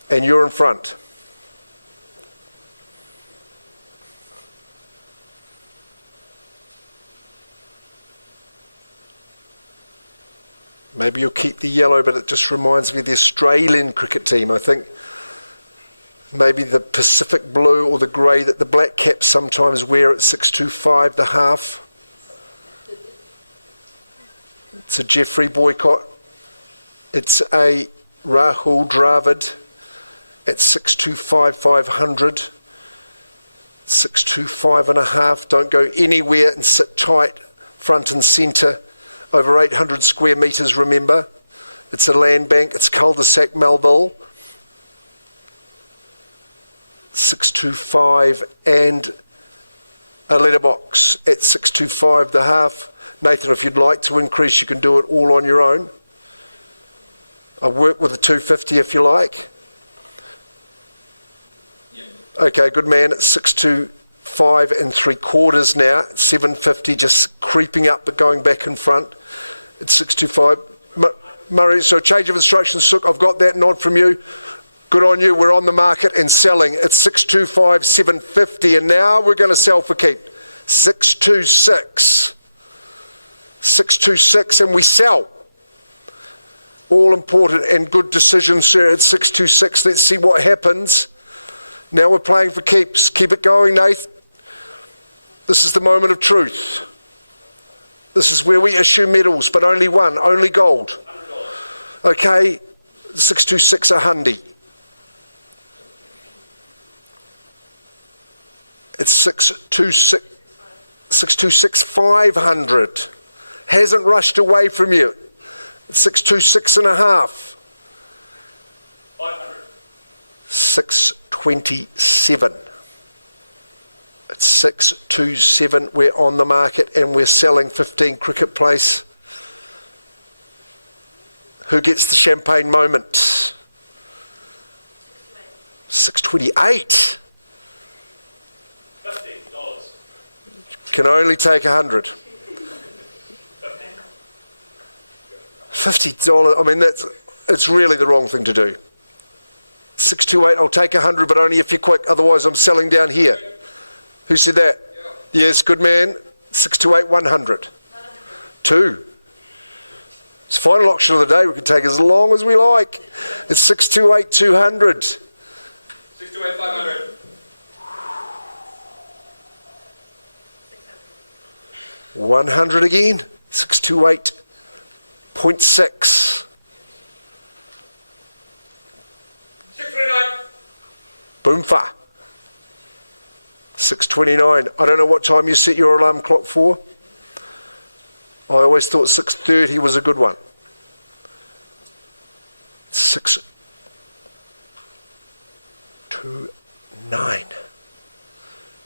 And you're in front. Maybe you'll keep the yellow, but it just reminds me of the Australian cricket team. I think maybe the Pacific blue or the grey that the Black Caps sometimes wear at 625 the half. It's a Jeffrey boycott. It's a Rahul Dravid at 625 500. 625 and a half. Don't go anywhere and sit tight, front and centre. Over 800 square metres, remember. It's a land bank. It's cul-de-sac Melville. 625 and a letterbox at 625 the half. Nathan, if you'd like to increase, you can do it all on your own. I'll work with a 250 if you like. Yep. Okay, good man. It's 625 and 3/4 now. 750 just creeping up but going back in front. It's 625. Murray, so change of instructions, Sook. I've got that nod from you. Good on you. We're on the market and selling. It's 625, 750, and now we're going to sell for keep. 626. 626, and we sell. All important and good decisions, sir, at 626. Let's see what happens. Now we're playing for keeps. Keep it going, Nath. This is the moment of truth. This is where we issue medals, but only one, only gold. Okay, 626 a hundy. It's 626 500. Hasn't rushed away from you. It's 626 and a half. 500. 627. It's 627. We're on the market and we're selling 15 Cricket Place. Who gets the champagne moment? 628. $50. Can only take 100. $50. I mean, it's really the wrong thing to do. 628. I'll take 100, but only if you're quick. Otherwise, I'm selling down here. Who said that? Yes, good man. 628, 100. 2. It's the final auction of the day. We can take as long as we like. It's 628, 200. 628, 500. 100 again. 628.6. 629. Boomfa. 629. I don't know what time you set your alarm clock for. I always thought 6:30 was a good one. 629.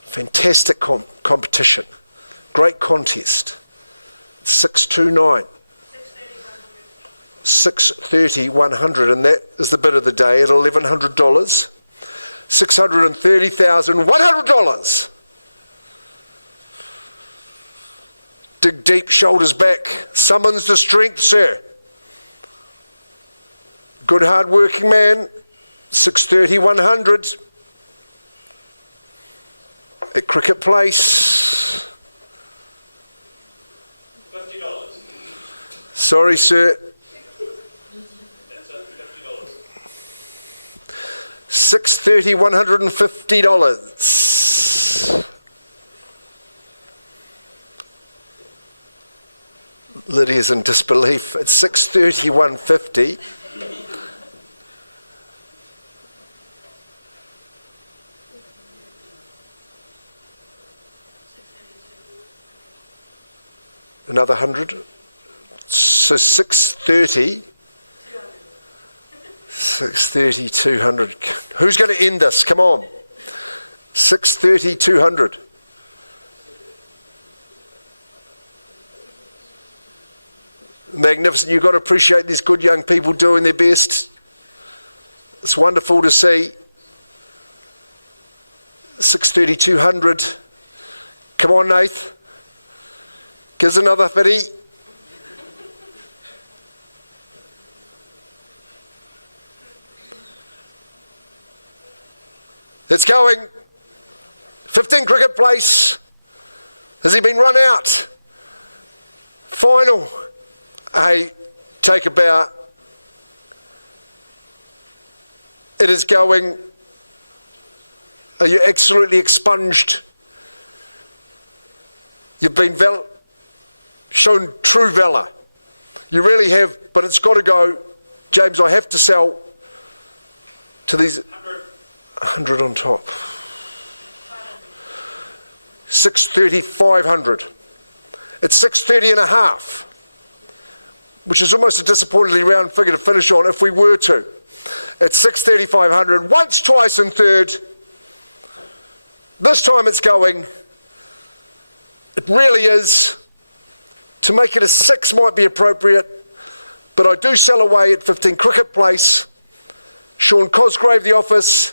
Fantastic competition. Great contest. 629. 630, 100, and that is the bid of the day at $1,100. $630,100. Dig deep, shoulders back. Summons the strength, sir. Good hard working man. 6:30, 100. At Cricket Place. $50. Sorry, sir. That's it, $50. 6:30, $150. Lydia's in disbelief. It's 6:30, 150. Another 100. So 6:30. 6:30, 200. Who's going to end this? Come on. 6:30, 200. Magnificent. You've got to appreciate these good young people doing their best. It's wonderful to see. 6:30, 200. Come on, Nath. Give us another 50. It's going. 15 Cricket Place. Has he been run out? Final. Hey, take a bow. It is going. Are you absolutely expunged? You've been shown true valour. You really have, but it's got to go. James, I have to sell to these 100 on top. 6:30, 500. It's 6:30 and a half, which is almost a disappointingly round figure to finish on if we were to. It's 6:30, 500. Once, twice, and third. This time it's going. It really is. To make it a 6 might be appropriate, but I do sell away at 15 Cricket Place. Sean Cosgrave, the office.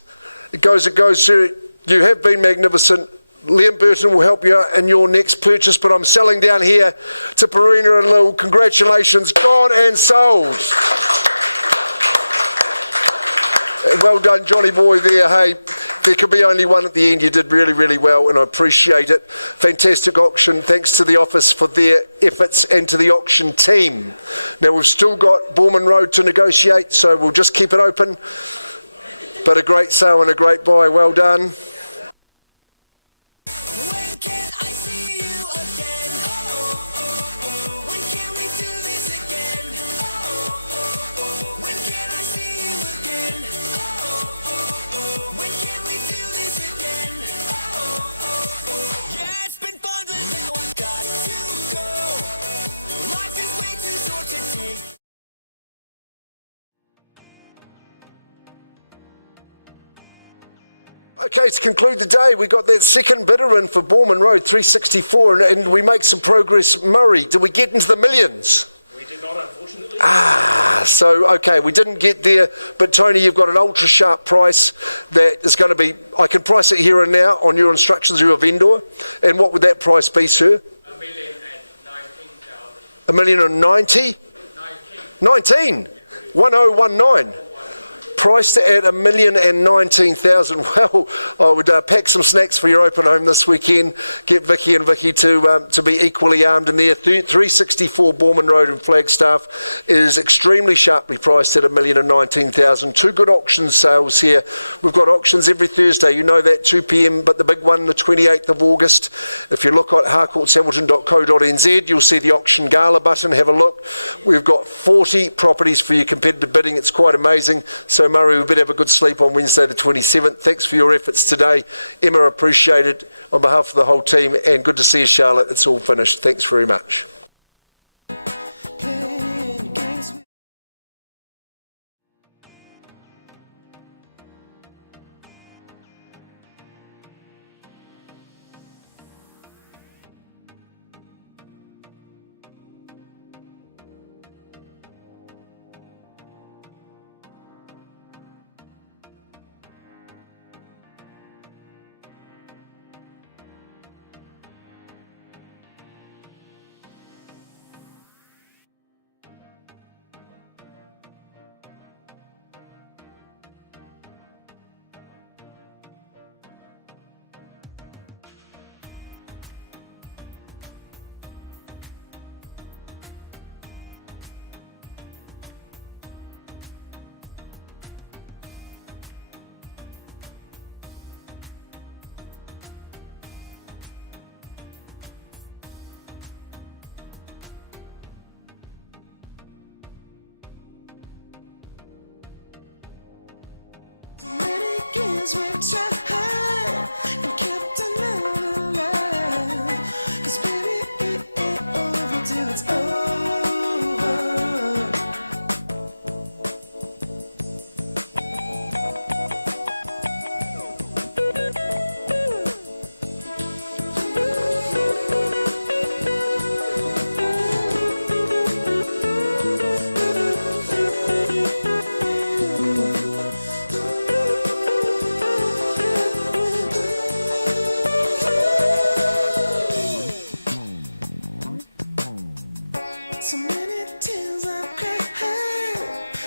It goes, sir. You have been magnificent. Liam Burton will help you in your next purchase, but I'm selling down here to Perina and Lil. Congratulations, gone and sold. Well done, Johnny boy there. Hey, there could be only one at the end. You did really, really well, and I appreciate it. Fantastic auction. Thanks to the office for their efforts and to the auction team. Now, we've still got Borman Road to negotiate, so we'll just keep it open. But a great sale and a great buy. Well done. When can I see you again? When can we do this again? When can I see you again? When can we do this again? Yeah, it's been fun, but now I've got to go. Life is way too short to take. Okay, to conclude the day, we got that second bidder in for Borman Road, 364, and we make some progress. Murray, did we get into the millions? We did not, unfortunately. So, okay, we didn't get there, but Tony, you've got an ultra sharp price that is going to be, I can price it here and now on your instructions of your vendor. And what would that price be, sir? 1,019,000. 1,090,000? 19? 1019. Priced at 1,019,000. Well, I would pack some snacks for your open home this weekend. Get Vicky and Vicky to be equally armed in there. 364 Borman Road in Flagstaff is extremely sharply priced at 1,019,000. Two good auction sales here. We've got auctions every Thursday. You know that, 2 p.m. But the big one, the 28th of August. If you look at harcourtshamilton.co.nz, you'll see the auction gala button. Have a look. We've got 40 properties for your competitive bidding. It's quite amazing. So Murray, we better have a good sleep on Wednesday the 27th. Thanks for your efforts today. Emma, appreciate it on behalf of the whole team, and good to see you, Charlotte. It's all finished. Thanks very much. years we've tried and kept our love alive. 'Cause baby, it ain't over till it's over. So many tears I've cried,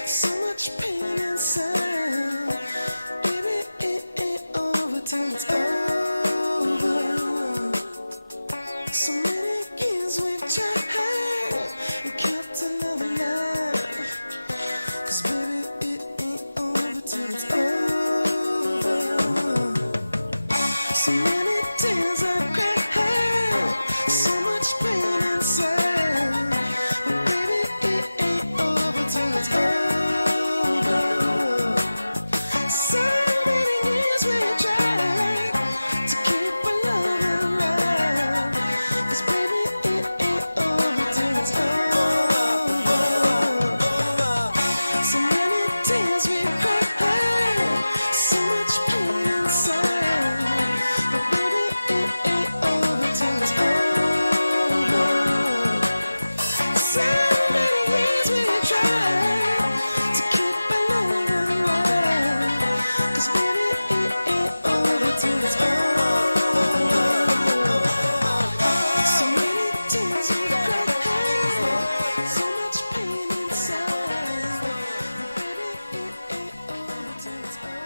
so much pain inside. Baby, it ain't over till it's over. So many years we've tried and kept our love alive. 'Cause baby, it ain't over till it's over. So many tears I've cried, so much pain inside. But baby, it ain't over till it's over. So many years we tried to keep our love alive. 'Cause baby, it ain't over till it's over. So many tears we cried, so much pain inside. But baby, it ain't over till it's over. So many years we tried to keep our love alive. 'Cause baby, it ain't over till it's over. So many tears we cried, so much pain inside. But baby, it ain't over till it's over.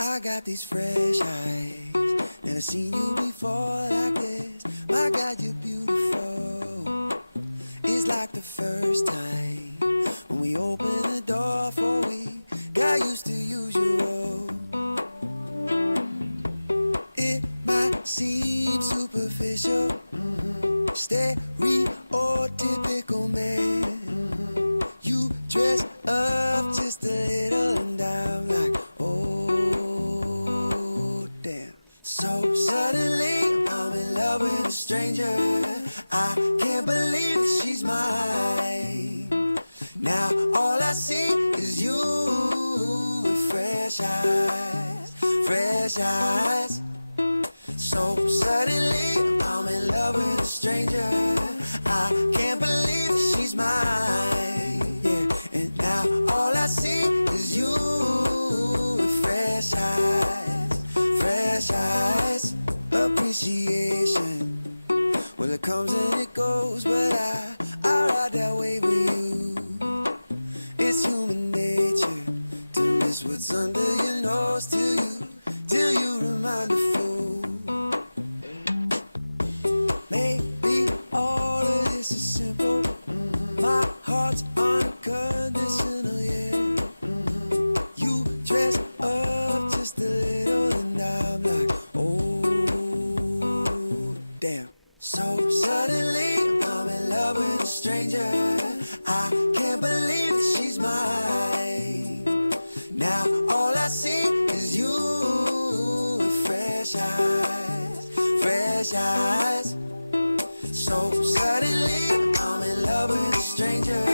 I got these fresh eyes, never seen you before like this. My God, you're beautiful. It's like the first time when we opened the door for we got used to usual. It might seem superficial, stereotypical man. You dress up just a little and I'm like, oh damn. So suddenly I'm in love with a stranger. I can't believe that she's mine. Now all I see is you with fresh eyes, fresh eyes. So suddenly I'm in love with a stranger. I can't believe that she's mine. Yeah, and now all I see is you with fresh eyes, fresh eyes. Appreciation, well it comes and it goes, but I ride that wave with you. It's human nature to miss what's under your nose till you remind a fool. Maybe all of this is simple. My heart's unconditional, yeah. You dress up just a little and I'm like, oh damn. So suddenly I'm in love with a stranger. I can't believe that she's mine. Now all I see is you with fresh eyes, fresh eyes. So suddenly I'm in love with a stranger.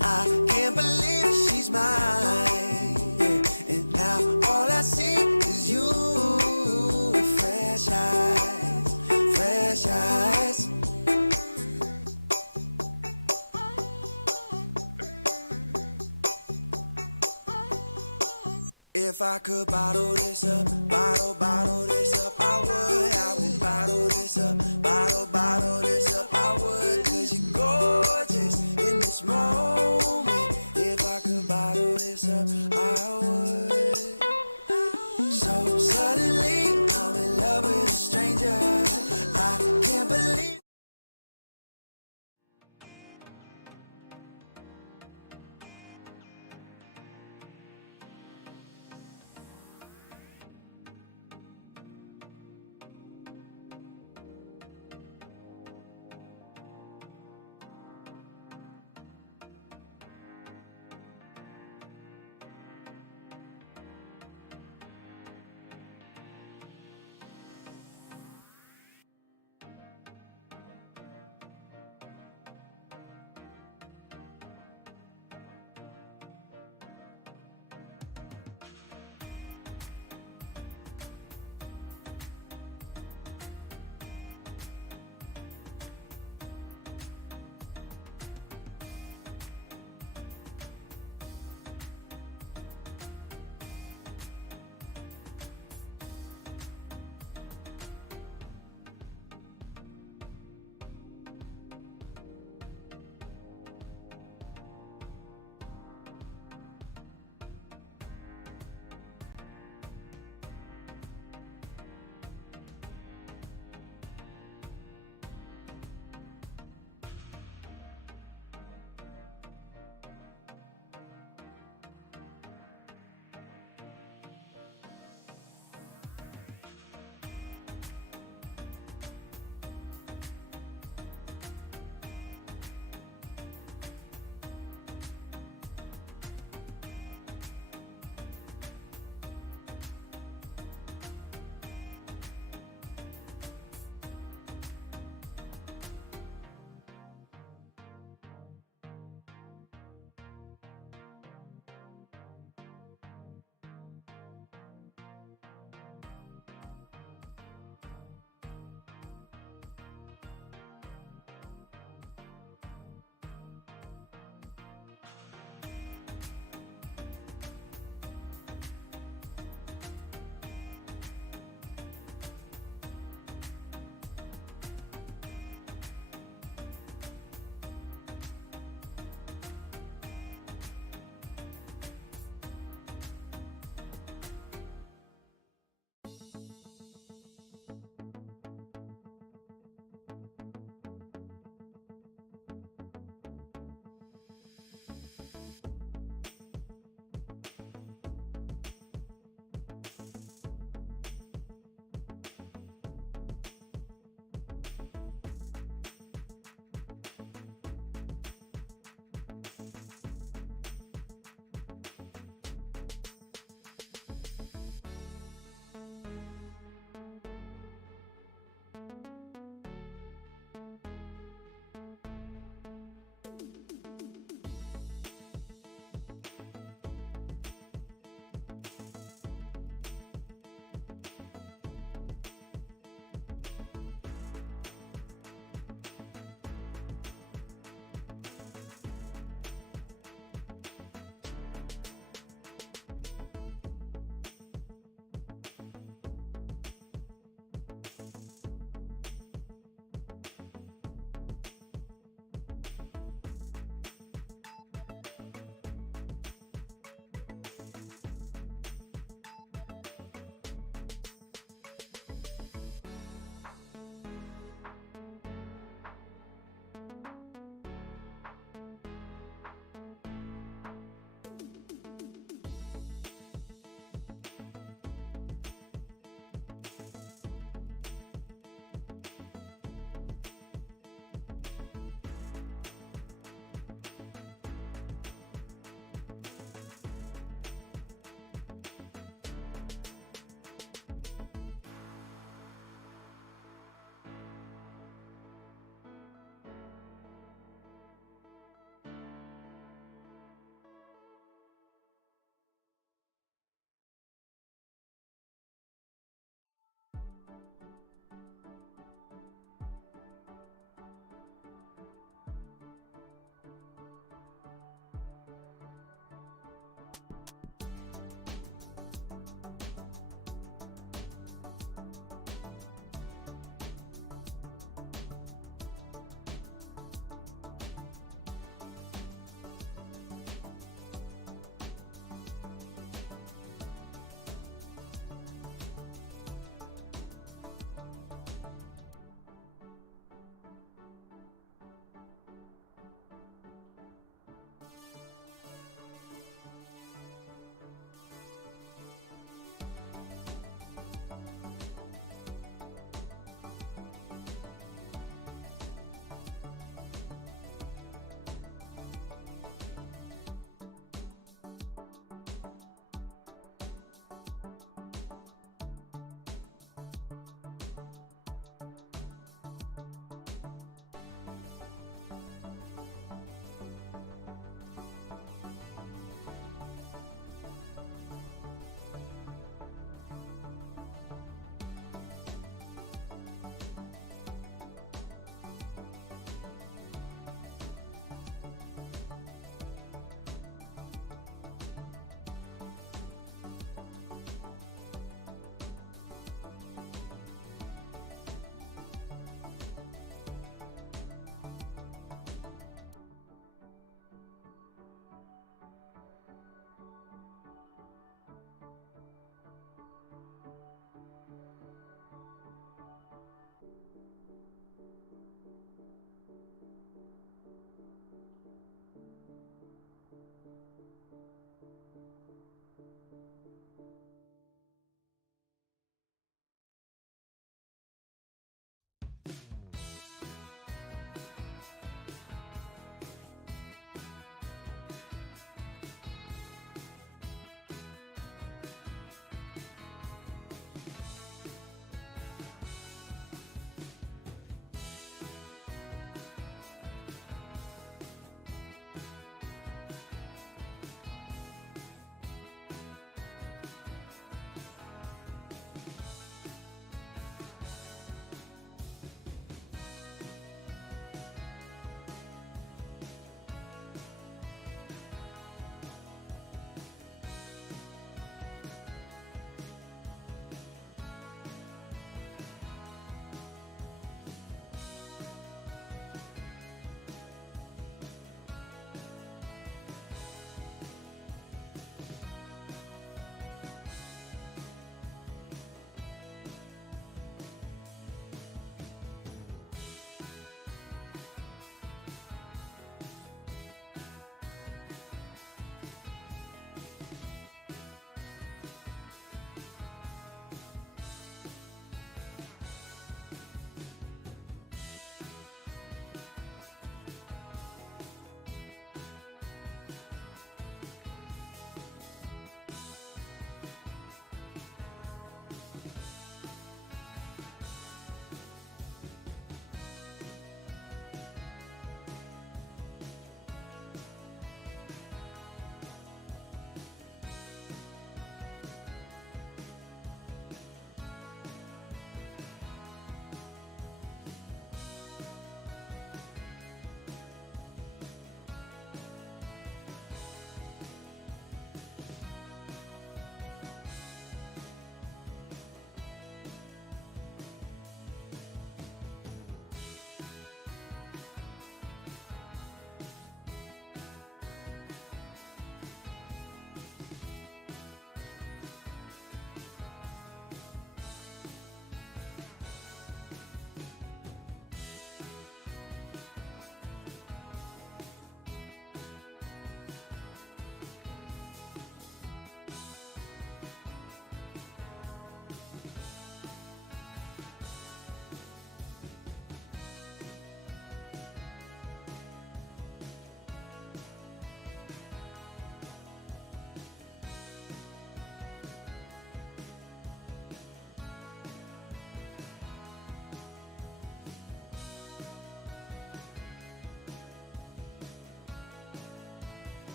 I can't believe that she's mine. Yeah, and now all I see is you with fresh eyes, fresh eyes. If I could bottle this up, bottle this up, I would.